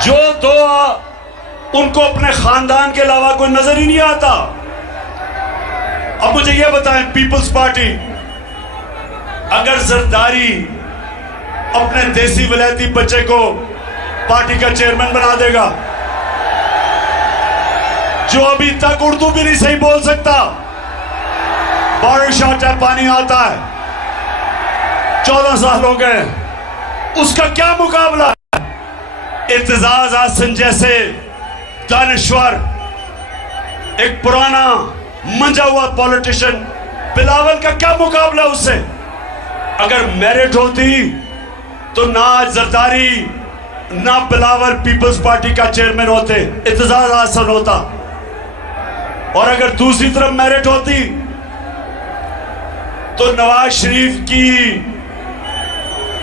जो तो उनको अपने खानदान के अलावा कोई नजर ही नहीं आता। अब मुझे यह बताएं, पीपल्स पार्टी अगर जरदारी अपने देसी विलायती बच्चे को पार्टी का चेयरमैन बना देगा, जो अभी तक उर्दू भी नहीं सही बोल सकता, बारिश आता है पानी आता है, 14 साल हो गए, उसका क्या मुकाबला है? इत्तेजाज आसन जैसे दानिश्वर, एक पुराना मंजा हुआ पॉलिटिशियन, बिलावल का क्या मुकाबला उससे? अगर मेरिट होती तो ना जरदारी ना बिलावल पीपल्स पार्टी का चेयरमैन होते, इत्तेजाज आसन होता। और अगर दूसरी तरफ मेरिट होती तो नवाज शरीफ की,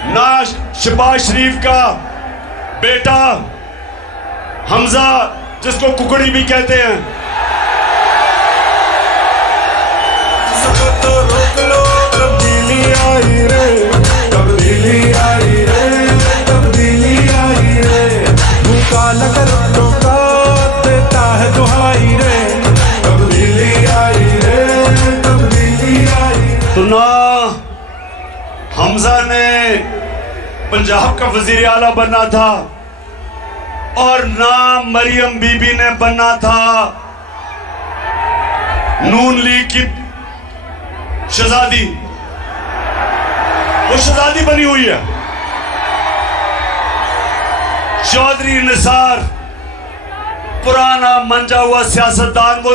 ना शहबाज शरीफ का बेटा हमजा, जिसको कुकड़ी भी कहते हैं, तो रोक लो, तब्दीली आई रे, तब्दीली आई रे, तब्दीली आई रे, भूखा लकर टोका देता है दुहाई रे, तब्दीली आई रे, तब्दीली आई रे। तो ना हमजा ने पंजाब का वजीर आला बनना था और ना मरियम बीबी ने बनना था नून लीग की शहजादी। वो शहजादी बनी हुई है। चौधरी निसार पुराना मंजा हुआ सियासतदान, वो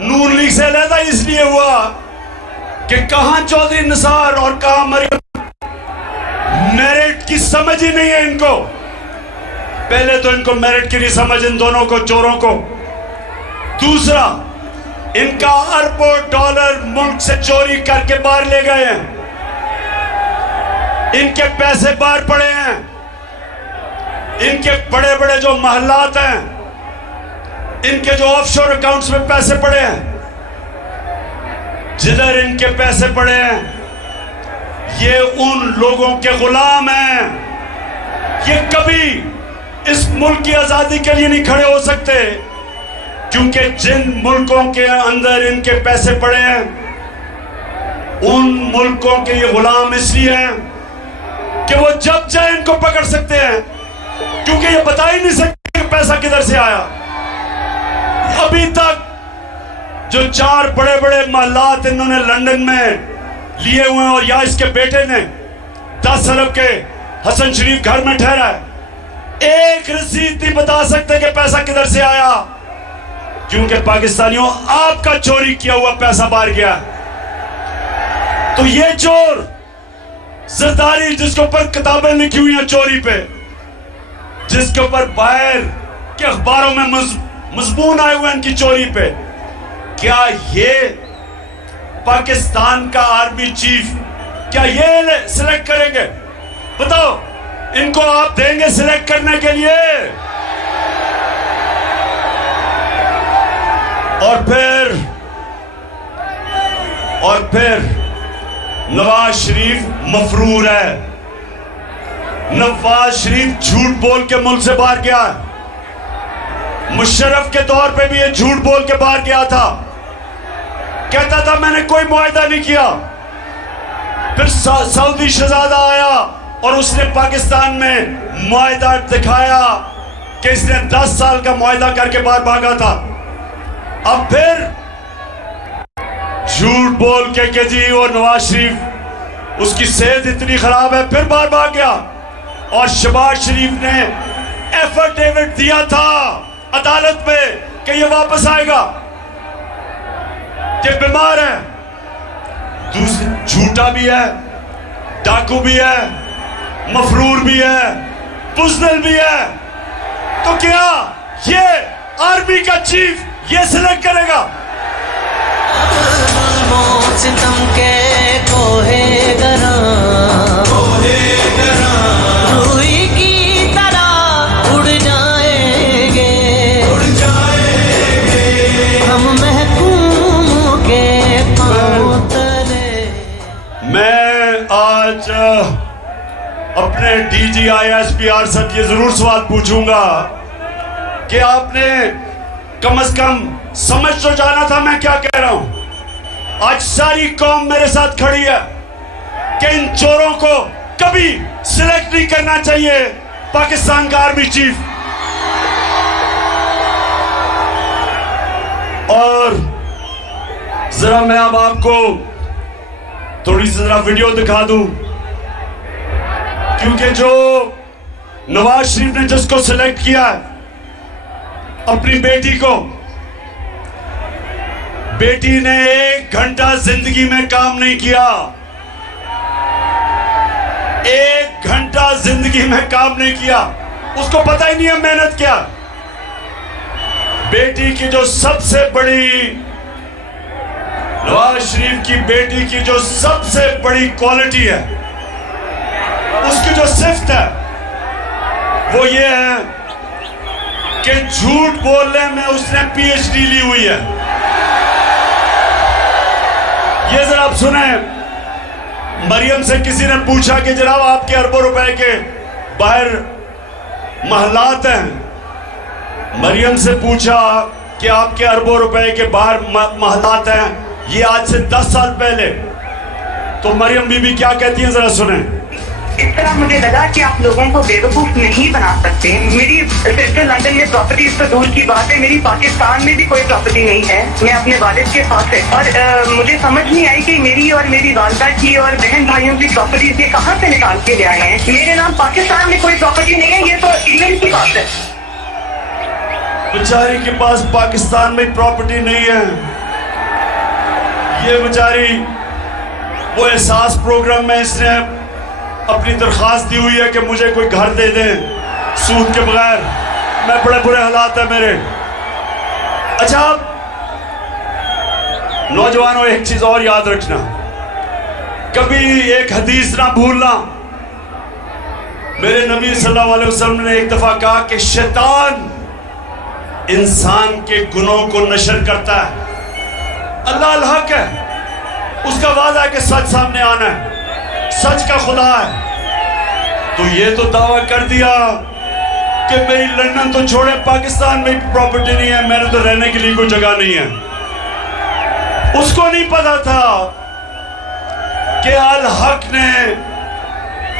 नून लीग से अलहदा इसलिए हुआ कि कहां चौधरी निसार और कहां मरियम। मेरिट की समझ ही नहीं है इनको। पहले तो इनको मेरिट की नहीं समझ, इन दोनों को, चोरों को। दूसरा, इनका अरबों डॉलर मुल्क से चोरी करके बाहर ले गए हैं। इनके पैसे बाहर पड़े हैं। इनके बड़े बड़े जो महल्लात हैं, इनके जो ऑफशोर अकाउंट्स में पैसे पड़े हैं, जिधर इनके पैसे पड़े हैं, ये उन लोगों के गुलाम हैं। ये कभी इस मुल्क की आजादी के लिए नहीं खड़े हो सकते, क्योंकि जिन मुल्कों के अंदर इनके पैसे पड़े हैं, उन मुल्कों के ये गुलाम इसलिए हैं कि वो जब चाहे इनको पकड़ सकते हैं, क्योंकि ये बता ही नहीं सकते कि पैसा किधर से आया। अभी तक जो 4 बड़े बड़े महलात इन्होंने लंदन में लिए हुए हैं, और या इसके बेटे ने 10 अरब के हसन शरीफ घर में ठहरा है, एक रसीद नहीं बता सकते कि पैसा किधर से आया, क्योंकि पाकिस्तानियों आपका चोरी किया हुआ पैसा बाहर गया। तो ये चोर जरदारी, जिसके ऊपर किताबें लिखी हुई हैं चोरी पे, जिसके ऊपर बाहर के अखबारों में मजमून आए हुए हैं इनकी चोरी पे, क्या ये पाकिस्तान का आर्मी चीफ, क्या ये सिलेक्ट करेंगे? बताओ, इनको आप देंगे सिलेक्ट करने के लिए? और फिर नवाज शरीफ मफरूर है। नवाज शरीफ झूठ बोल के मुल्क से बाहर गया है। मुशर्रफ के दौर पे भी ये झूठ बोल के बाहर गया था, कहता था मैंने कोई मुआहदा नहीं किया। फिर सऊदी शहजादा आया और उसने पाकिस्तान में मुआहदा दिखाया कि इसने 10 साल का मुआहदा करके बाहर भागा था। अब फिर झूठ बोल के जी वो नवाज शरीफ, उसकी सेहत इतनी खराब है, फिर बाहर भाग गया। और शहबाज शरीफ ने एफिडेविट दिया था अदालत में कि ये वापस आएगा, कि बीमार है। झूठा भी है, डाकू भी है, मफरूर भी है, बुज़दिल भी है। तो क्या ये आर्मी का चीफ ये सिलेक्ट करेगा? सितम के कोहे गरा, रूई की तरह उड़ जाएंगे, हम महकूम के पांव तले। मैं आज अपने DGISPR से ये जरूर सवाल पूछूंगा कि आपने कम से कम समझ तो जाना था मैं क्या कह रहा हूं। आज सारी कौम मेरे साथ खड़ी है कि इन चोरों को कभी सिलेक्ट नहीं करना चाहिए पाकिस्तान का आर्मी चीफ। और जरा मैं अब आपको थोड़ी सी जरा वीडियो दिखा दूं, क्योंकि जो नवाज शरीफ ने जिसको सिलेक्ट किया है अपनी बेटी को, बेटी ने 1 घंटा जिंदगी में काम नहीं किया, 1 घंटा जिंदगी में काम नहीं किया, उसको पता ही नहीं है मेहनत क्या। बेटी की जो सबसे बड़ी, नवाज शरीफ की बेटी की जो सबसे बड़ी क्वालिटी है, उसकी जो सिफ्त है वो ये है कि झूठ बोलने में उसने PhD ली हुई है। ये जरा आप सुने, मरियम से किसी ने पूछा कि जनाब आपके अरबों रुपए के बाहर महलात हैं, मरियम से पूछा कि आपके अरबों रुपए के बाहर महलात हैं, ये आज से 10 साल पहले। तो मरियम बीबी क्या कहती हैं जरा सुने। इस तरह मुझे लगा कि आप लोगों को बेवकूफ नहीं बना सकते। मेरी सिस्टर लंदन में प्रॉपर्टीज तो दूर की बात है, मेरी पाकिस्तान में भी कोई प्रॉपर्टी नहीं है, मैं अपने वालिद के साथ है। और मुझे समझ नहीं आई कि मेरी और मेरी वालदा की और बहन भाइयों की प्रॉपर्टीज ये कहाँ से निकाल के ले आए हैं। मेरे नाम पाकिस्तान में कोई प्रॉपर्टी नहीं है, ये तो इंग्लैंड की बात है। बेचारी के पास पाकिस्तान में प्रॉपर्टी नहीं है, ये बेचारी वो एहसास प्रोग्राम में इसने अपनी दरख्वास्त दी हुई है कि मुझे कोई घर दे दें सूद के बगैर, मैं बड़े बुरे हालात है मेरे। अच्छा नौजवानों, एक चीज और याद रखना, कभी एक हदीस ना भूलना। मेरे नबी सल्लल्लाहु अलैहि वसल्लम ने एक दफा कहा कि शैतान इंसान के गुनों को नशर करता है, अल्लाह अल हक है, उसका वादा है कि सच सामने आना है, सच का खुदा है। तो ये तो दावा कर दिया कि मेरी लंदन तो छोड़े, पाकिस्तान में प्रॉपर्टी नहीं है, मेरे तो रहने के लिए कोई जगह नहीं है। उसको नहीं पता था कि अल हक ने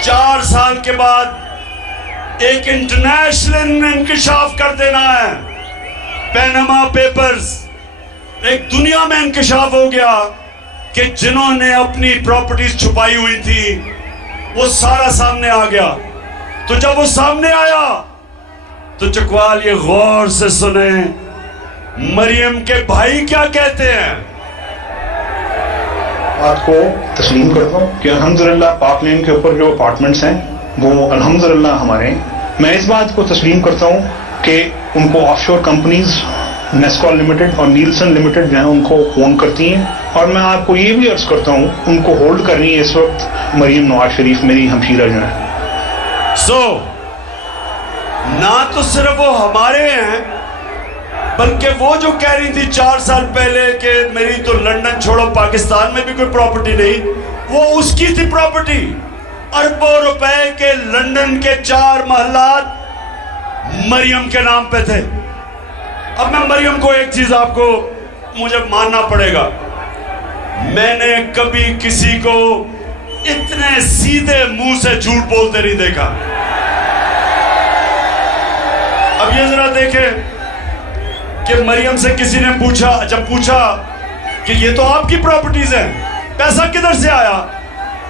4 साल के बाद एक इंटरनेशनल इंकशाफ कर देना है। पैनामा पेपर्स, एक दुनिया में इंकशाफ हो गया कि जिन्होंने अपनी प्रॉपर्टीज छुपाई हुई थी वो सारा सामने आ गया। तो जब वो सामने आया तो चकवाल ये गौर से सुने, मरियम के भाई क्या कहते हैं। बात को तस्लीम करता हूँ कि अल्हम्दुलिल्लाह पाक लेन के ऊपर जो अपार्टमेंट्स हैं वो अल्हम्दुलिल्लाह हमारे हैं। मैं इस बात को तस्लीम करता हूँ कि उनको ऑफशोर कंपनीज नेस्कॉल लिमिटेड और नीलसन लिमिटेड जो है उनको ओन करती हैं। और मैं आपको ये भी अर्ज करता हूँ उनको होल्ड कर रही है इस वक्त मरियम नवाज शरीफ, मेरी हमशीरा जो है। ना तो सिर्फ वो हमारे हैं, बल्कि वो जो कह रही थी 4 साल पहले कि मेरी तो लंदन छोड़ो पाकिस्तान में भी कोई प्रॉपर्टी नहीं, वो उसकी थी प्रॉपर्टी। अरबों रुपए के लंदन के 4 महलात मरियम के नाम पे थे। अब मैं मरियम को एक चीज आपको मुझे मानना पड़ेगा, मैंने कभी किसी को इतने सीधे मुंह से झूठ बोलते नहीं देखा। अब ये जरा देखें कि मरियम से किसी ने पूछा, जब पूछा कि ये तो आपकी प्रॉपर्टीज है, पैसा किधर से आया,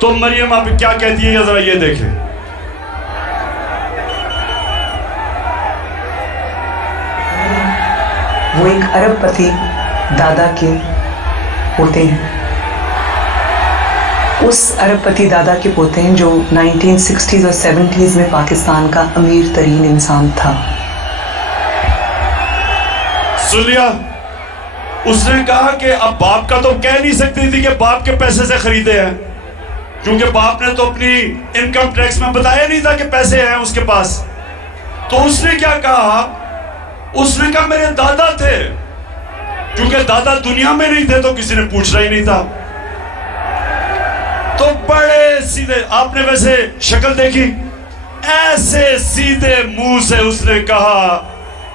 तो मरियम आप क्या कहती है, जरा ये देखें। वो एक अरबपति दादा के पोते हैं, उस अरबपति दादा के पोते हैं जो 1960s और 70s में पाकिस्तान का अमीर तरीन इंसान था। सुन लिया, उसने कहा कि अब बाप का तो कह नहीं सकती थी कि बाप के पैसे से खरीदे हैं, क्योंकि बाप ने तो अपनी इनकम टैक्स में बताया नहीं था कि पैसे हैं उसके पास। तो उसने क्या कहा, उसने कहा मेरे दादा थे, क्योंकि दादा दुनिया में नहीं थे तो किसी ने पूछना ही नहीं था। तो बड़े सीधे, आपने वैसे शक्ल देखी, ऐसे सीधे मुंह से उसने कहा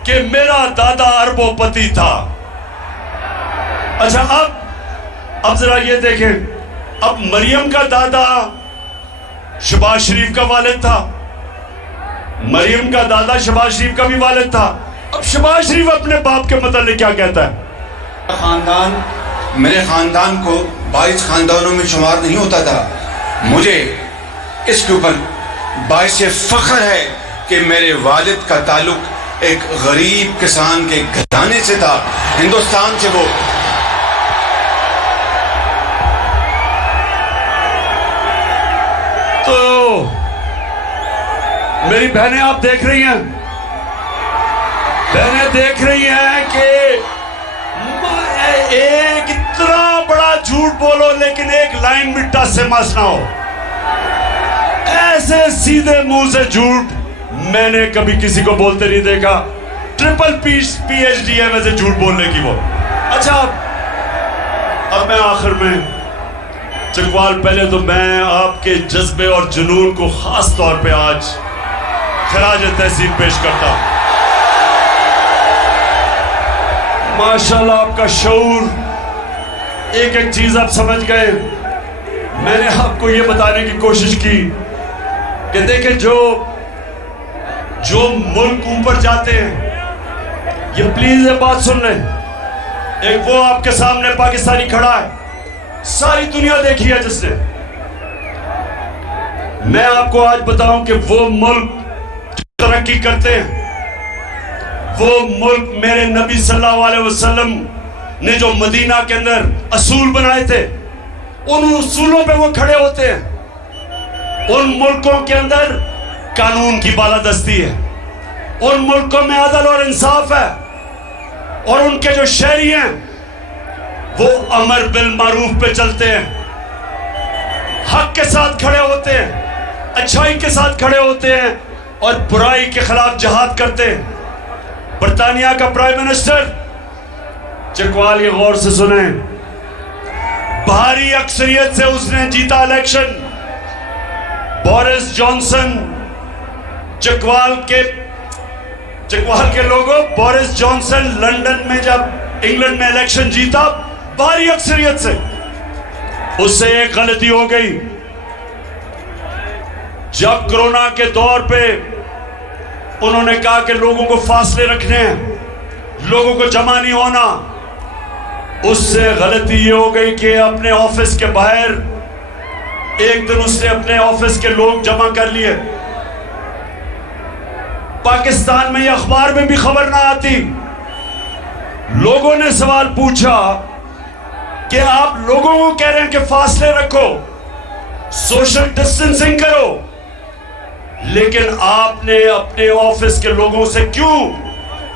कि मेरा दादा अरबोपति था। अच्छा, अब जरा ये देखें, अब मरियम का दादा शहबाज शरीफ का वालिद था, मरियम का दादा शहबाज शरीफ का भी वालिद था। अब शहबाज शरीफ अपने बाप के मतलब क्या कहता है? खानदान मेरे खानदान को 22 खानदानों में शुमार नहीं होता था। मुझे इसके ऊपर बाइस फख्र है कि मेरे वालिद का ताल्लुक एक गरीब किसान के घराने से था, हिंदुस्तान से। वो तो मेरी बहनें आप देख रही हैं, बहनें देख रही हैं कि एक इतना बड़ा झूठ बोलो लेकिन एक लाइन भी टस से मस ना हो। ऐसे सीधे मुंह से झूठ मैंने कभी किसी को बोलते नहीं देखा। ट्रिपल PhD है वैसे झूठ बोलने की वो। अच्छा, अब मैं आखिर में चकवाल, पहले तो मैं आपके जज्बे और जुनून को खास तौर पे आज खराज तहसीन पेश करता हूं। माशाल्लाह आपका शऊर, एक एक चीज आप समझ गए। मैंने आपको ये बताने की कोशिश की कि देखें, जो मुल्क ऊपर जाते हैं, ये प्लीज ये बात सुन लें, एक वो आपके सामने पाकिस्तानी खड़ा है, सारी दुनिया देखी है जिसने। मैं आपको आज बताऊं कि वो मुल्क तरक्की करते हैं, वो मुल्क मेरे नबी सल्लल्लाहु अलैहि वसल्लम ने जो मदीना के अंदर असूल बनाए थे, उन उसूलों पे वो खड़े होते हैं। उन मुल्कों के अंदर कानून की बालादस्ती है, उन मुल्कों में अदल और इंसाफ है, और उनके जो शहरी हैं वो अमर बिल मारूफ पे चलते हैं, हक के साथ खड़े होते हैं, अच्छाई के साथ खड़े होते हैं और बुराई के खिलाफ जिहाद करते हैं। बर्तानिया का प्राइम मिनिस्टर, चकवाल ये गौर से सुने, भारी अक्सरियत से उसने जीता इलेक्शन। बोरिस जॉनसन, चकवाल के लोगों, बोरिस जॉनसन लंदन में जब इंग्लैंड में इलेक्शन जीता भारी अक्सरियत से, उससे एक गलती हो गई। जब कोरोना के दौर पे उन्होंने कहा कि लोगों को फासले रखने हैं, लोगों को जमा नहीं होना, उससे गलती ये हो गई कि अपने ऑफिस के बाहर एक दिन उसने अपने ऑफिस के लोग जमा कर लिए। पाकिस्तान में ये अखबार में भी खबर ना आती। लोगों ने सवाल पूछा कि आप लोगों को कह रहे हैं कि फासले रखो, सोशल डिस्टेंसिंग करो, लेकिन आपने अपने ऑफिस के लोगों से क्यों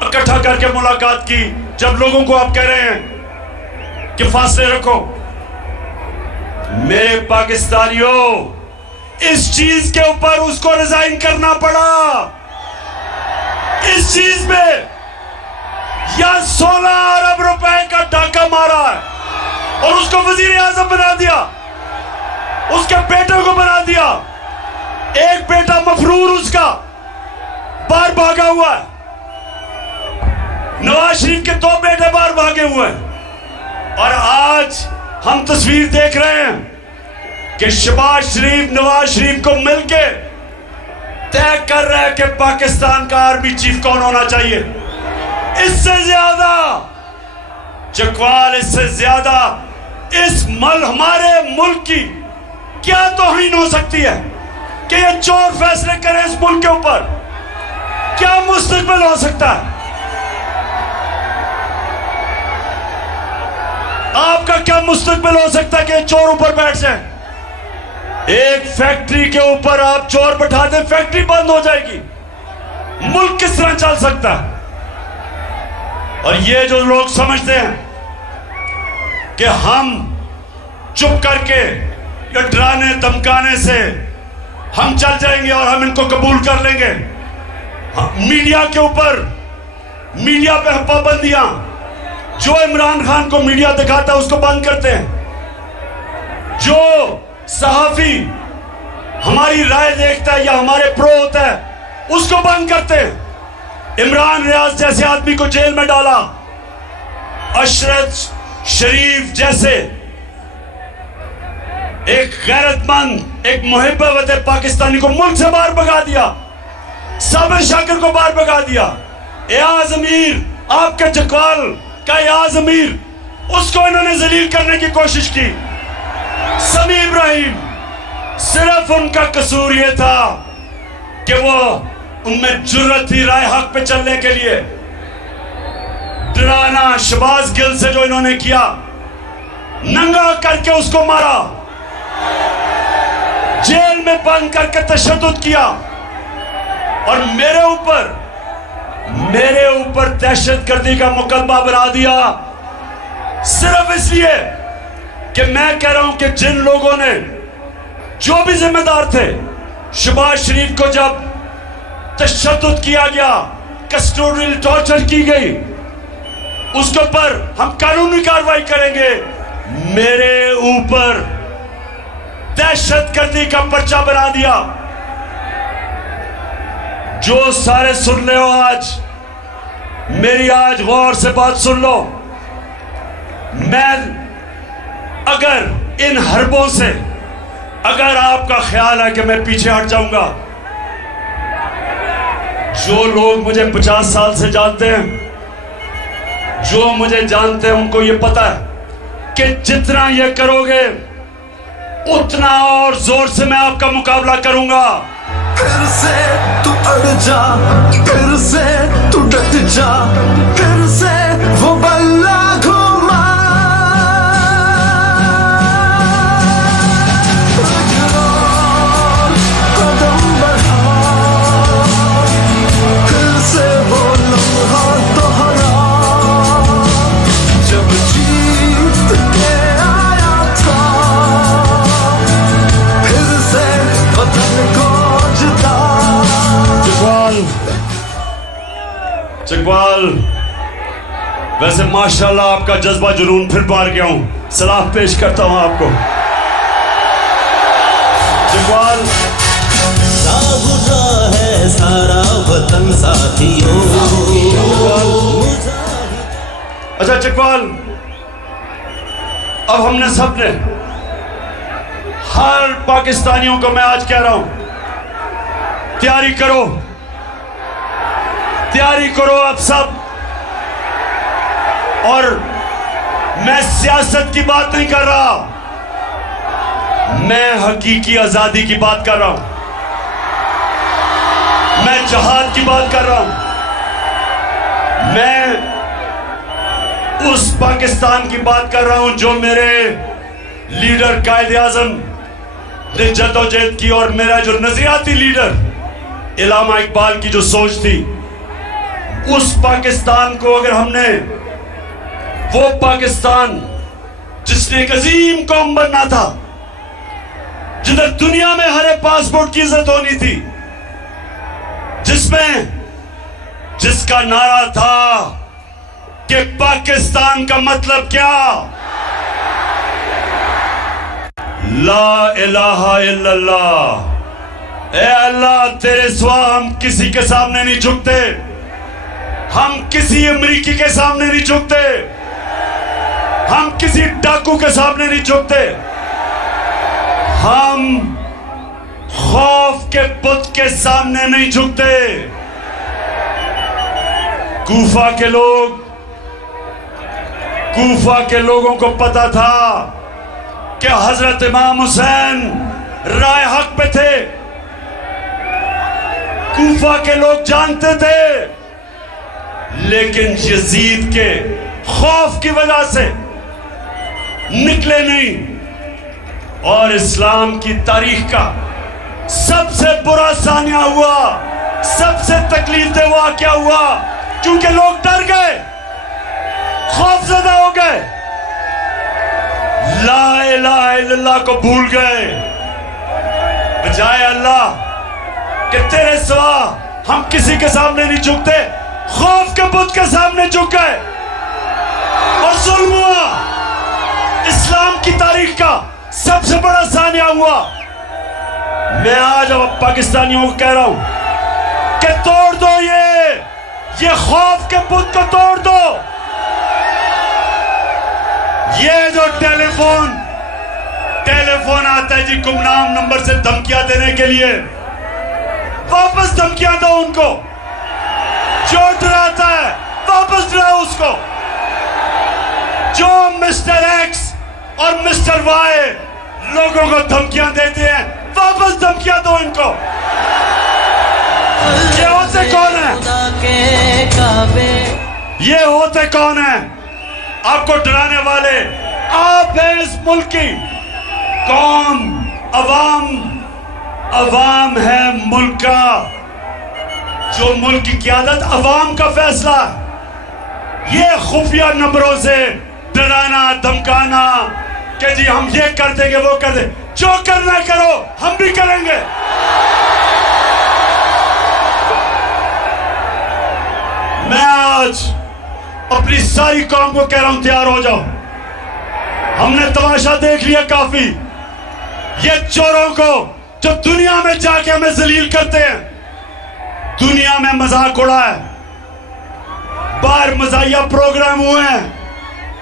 इकट्ठा करके मुलाकात की जब लोगों को आप कह रहे हैं कि फासले रखो? मेरे पाकिस्तानियों, इस चीज के ऊपर उसको रिजाइन करना पड़ा। इस चीज में या 16 अरब रुपए का डाका मारा है और उसको वजीर आजम बना दिया, उसके बेटे को बना दिया। एक बेटा मफरूर उसका बाहर भागा हुआ है, नवाज शरीफ के 2 बेटे बाहर भागे हुए हैं, और आज हम तस्वीर देख रहे हैं कि शहबाज शरीफ नवाज शरीफ को मिलके तय कर रहे हैं कि पाकिस्तान का आर्मी चीफ कौन होना चाहिए। इससे ज्यादा चकवाल, इससे ज्यादा इस हमारे मुल्क की क्या तौहीन हो सकती है कि ये चोर फैसले करें इस मुल्क के ऊपर? क्या मुस्तकबिल हो सकता है? आपका क्या मुस्तकबिल हो सकता है कि चोर ऊपर बैठ जाए? एक फैक्ट्री के ऊपर आप चोर बैठा दें, फैक्ट्री बंद हो जाएगी। मुल्क किस तरह चल सकता है? और ये जो लोग समझते हैं कि हम चुप करके या डराने धमकाने से हम चल जाएंगे और हम इनको कबूल कर लेंगे। मीडिया के ऊपर, मीडिया पे पाबंदियां, जो इमरान खान को मीडिया दिखाता है उसको बंद करते हैं, जो सहाफी हमारी राय देखता है या हमारे प्रो होता है, उसको बंद करते हैं। इमरान रियाज जैसे आदमी को जेल में डाला, अशरफ शरीफ जैसे एक गैरतमंद, एक मुहिब वतन पाकिस्तानी को मुल्क से बाहर भगा दिया, साबिर शाकिर को बाहर भगा दिया। एयाज अमीर, आपके चकवाल का एयाज अमीर, उसको इन्होंने जलील करने की कोशिश की। समी इब्राहिम, सिर्फ उनका कसूर यह था कि वो उनमें जुर्रत थी राय हक पे चलने के लिए। डराना शहबाज गिल से जो इन्होंने किया, नंगा करके उसको मारा, जेल में बंद करके तशद्दुद किया, और मेरे ऊपर दहशतगर्दी का मुकदमा बना दिया, सिर्फ इसलिए कि मैं कह रहा हूं कि जिन लोगों ने, जो भी जिम्मेदार थे, शहबाज शरीफ को जब तशद्दुद किया गया, कस्टोडियल टॉर्चर की गई, उसके ऊपर हम कानूनी कार्रवाई करेंगे। मेरे ऊपर दहशतगर्दी का पर्चा बना दिया। जो सारे सुन ले हो, आज मेरी आज गौर से बात सुन लो। मैं अगर इन हरबों से अगर आपका ख्याल है कि मैं पीछे हट जाऊंगा, जो लोग मुझे 50 साल से जानते हैं, जो मुझे जानते हैं, उनको ये पता है कि जितना ये करोगे उतना और जोर से मैं आपका मुकाबला करूंगा। फिर से तू अड़ जा, फिर से तू डट जा, फिर से वो बल्ला घुमा। कदम बढ़ा, फिर से वो लम्हा दोहरा, जब जीत के आया था, फिर से वतन को चकवाल, वैसे माशाल्लाह आपका जज्बा जुनून फिर पार गया हूं। सलाम पेश करता हूं आपको चकवाल। है सारा वतन साथियों। अच्छा चकवाल, अब हमने सबने, हर पाकिस्तानियों को मैं आज कह रहा हूं, तैयारी करो, तैयारी करो अब सब। और मैं सियासत की बात नहीं कर रहा, मैं हकीकी आजादी की बात कर रहा हूं, मैं जहाद की बात कर रहा हूं, मैं उस पाकिस्तान की बात कर रहा हूं जो मेरे लीडर कायदे आजम ने जद्दोजहद की, और मेरा जो नजरियाती लीडर इलामा इकबाल की जो सोच थी, उस पाकिस्तान को अगर हमने, वो पाकिस्तान जिसने एक अजीम कौम बनना था, जिधर दुनिया में हर एक पासपोर्ट की इज्जत होनी थी, जिसका नारा था कि पाकिस्तान का मतलब क्या, ला इलाहा इल्लल्लाह, ए अल्लाह तेरे सिवा हम किसी के सामने नहीं झुकते, हम किसी अमेरिकी के सामने नहीं झुकते, हम किसी डाकू के सामने नहीं झुकते, हम खौफ के बुत के सामने नहीं झुकते। कूफा के लोगों को पता था कि हजरत इमाम हुसैन राय हक पे थे, कूफा के लोग जानते थे, लेकिन यजीद के खौफ की वजह से निकले नहीं। और इस्लाम की तारीख का सबसे बुरा सानिया हुआ, सबसे तकलीफ दे वाक़या हुआ, क्योंकि लोग डर गए, खौफजदा हो गए, ला इलाहा इल्लल्लाह को भूल गए। बजाय अल्लाह कि तेरे सिवा हम किसी के सामने नहीं झुकते, खौफ के बुत के सामने झुक गए और जुल्म हुआ। इस्लाम की तारीख का सबसे बड़ा सानिया हुआ। करूंगा। मैं आज अब पाकिस्तानियों को कह रहा हूं कि तोड़ दो ये खौफ के बुत को तोड़ दो। ये जो टेलीफोन आता है जी गुमनाम नंबर से धमकियां देने के लिए, वापस धमकियां दो उनको। जो डराता है वापस डराओ उसको। जो मिस्टर एक्स और मिस्टर वाई लोगों को धमकियां देते हैं, वापस धमकियां दो इनको। ये होते कौन है? ये होते कौन है आपको डराने वाले? आप हैं इस मुल्क की कौम, अवाम है मुल्क का। जो मुल्क की क़यादत अवाम का फैसला है। ये खुफिया नंबरों से डराना धमकाना कि जी हम ये कर देंगे वो कर दे, जो करना करो हम भी करेंगे। मैं आज अपनी सारी कौम को कह रहा हूं, तैयार हो जाओ। हमने तमाशा देख लिया काफी। ये चोरों को जो दुनिया में जाके हमें जलील करते हैं, दुनिया में मजाक उड़ा है। बाहर मजाहिया प्रोग्राम हुए हैं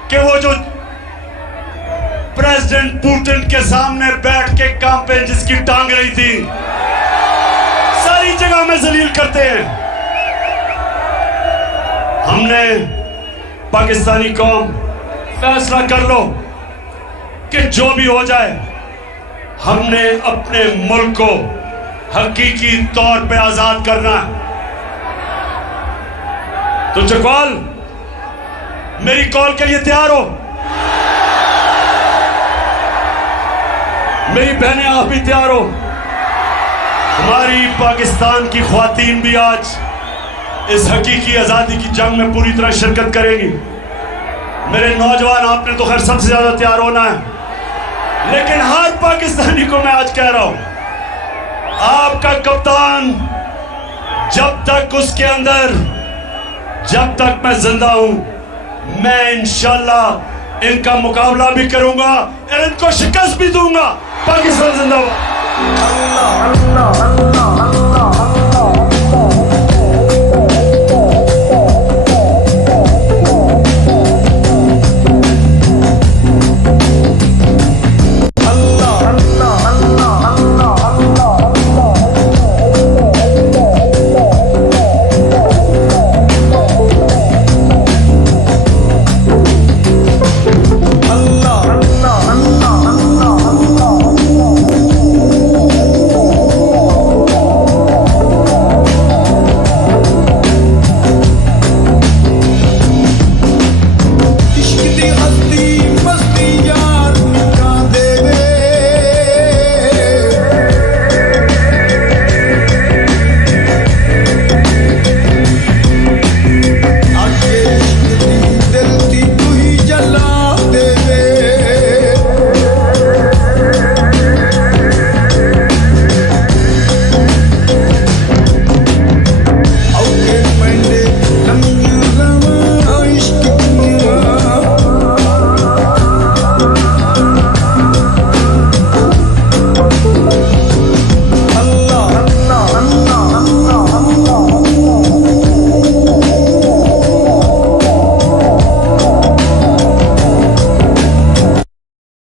कि वो जो प्रेसिडेंट पुतिन के सामने बैठ के कांपे जिसकी टांग रही थी, सारी जगह में जलील करते हैं। हमने पाकिस्तानी कौम फैसला कर लो कि जो भी हो जाए, हमने अपने मुल्क को हकीकी तौर पे आजाद करना है। तो चकवाल, मेरी कॉल के लिए तैयार हो? मेरी बहनें आप भी तैयार हो? हमारी पाकिस्तान की ख्वातीन भी आज इस हकीकी आजादी की जंग में पूरी तरह शिरकत करेंगी। मेरे नौजवान, आपने तो खैर सबसे ज्यादा तैयार होना है, लेकिन हर पाकिस्तानी को मैं आज कह रहा हूं, आपका कप्तान जब तक उसके अंदर, जब तक मैं जिंदा हूं, मैं इंशाल्लाह इनका मुकाबला भी करूंगा और इनको शिकस्त भी दूंगा। पाकिस्तान जिंदाबाद।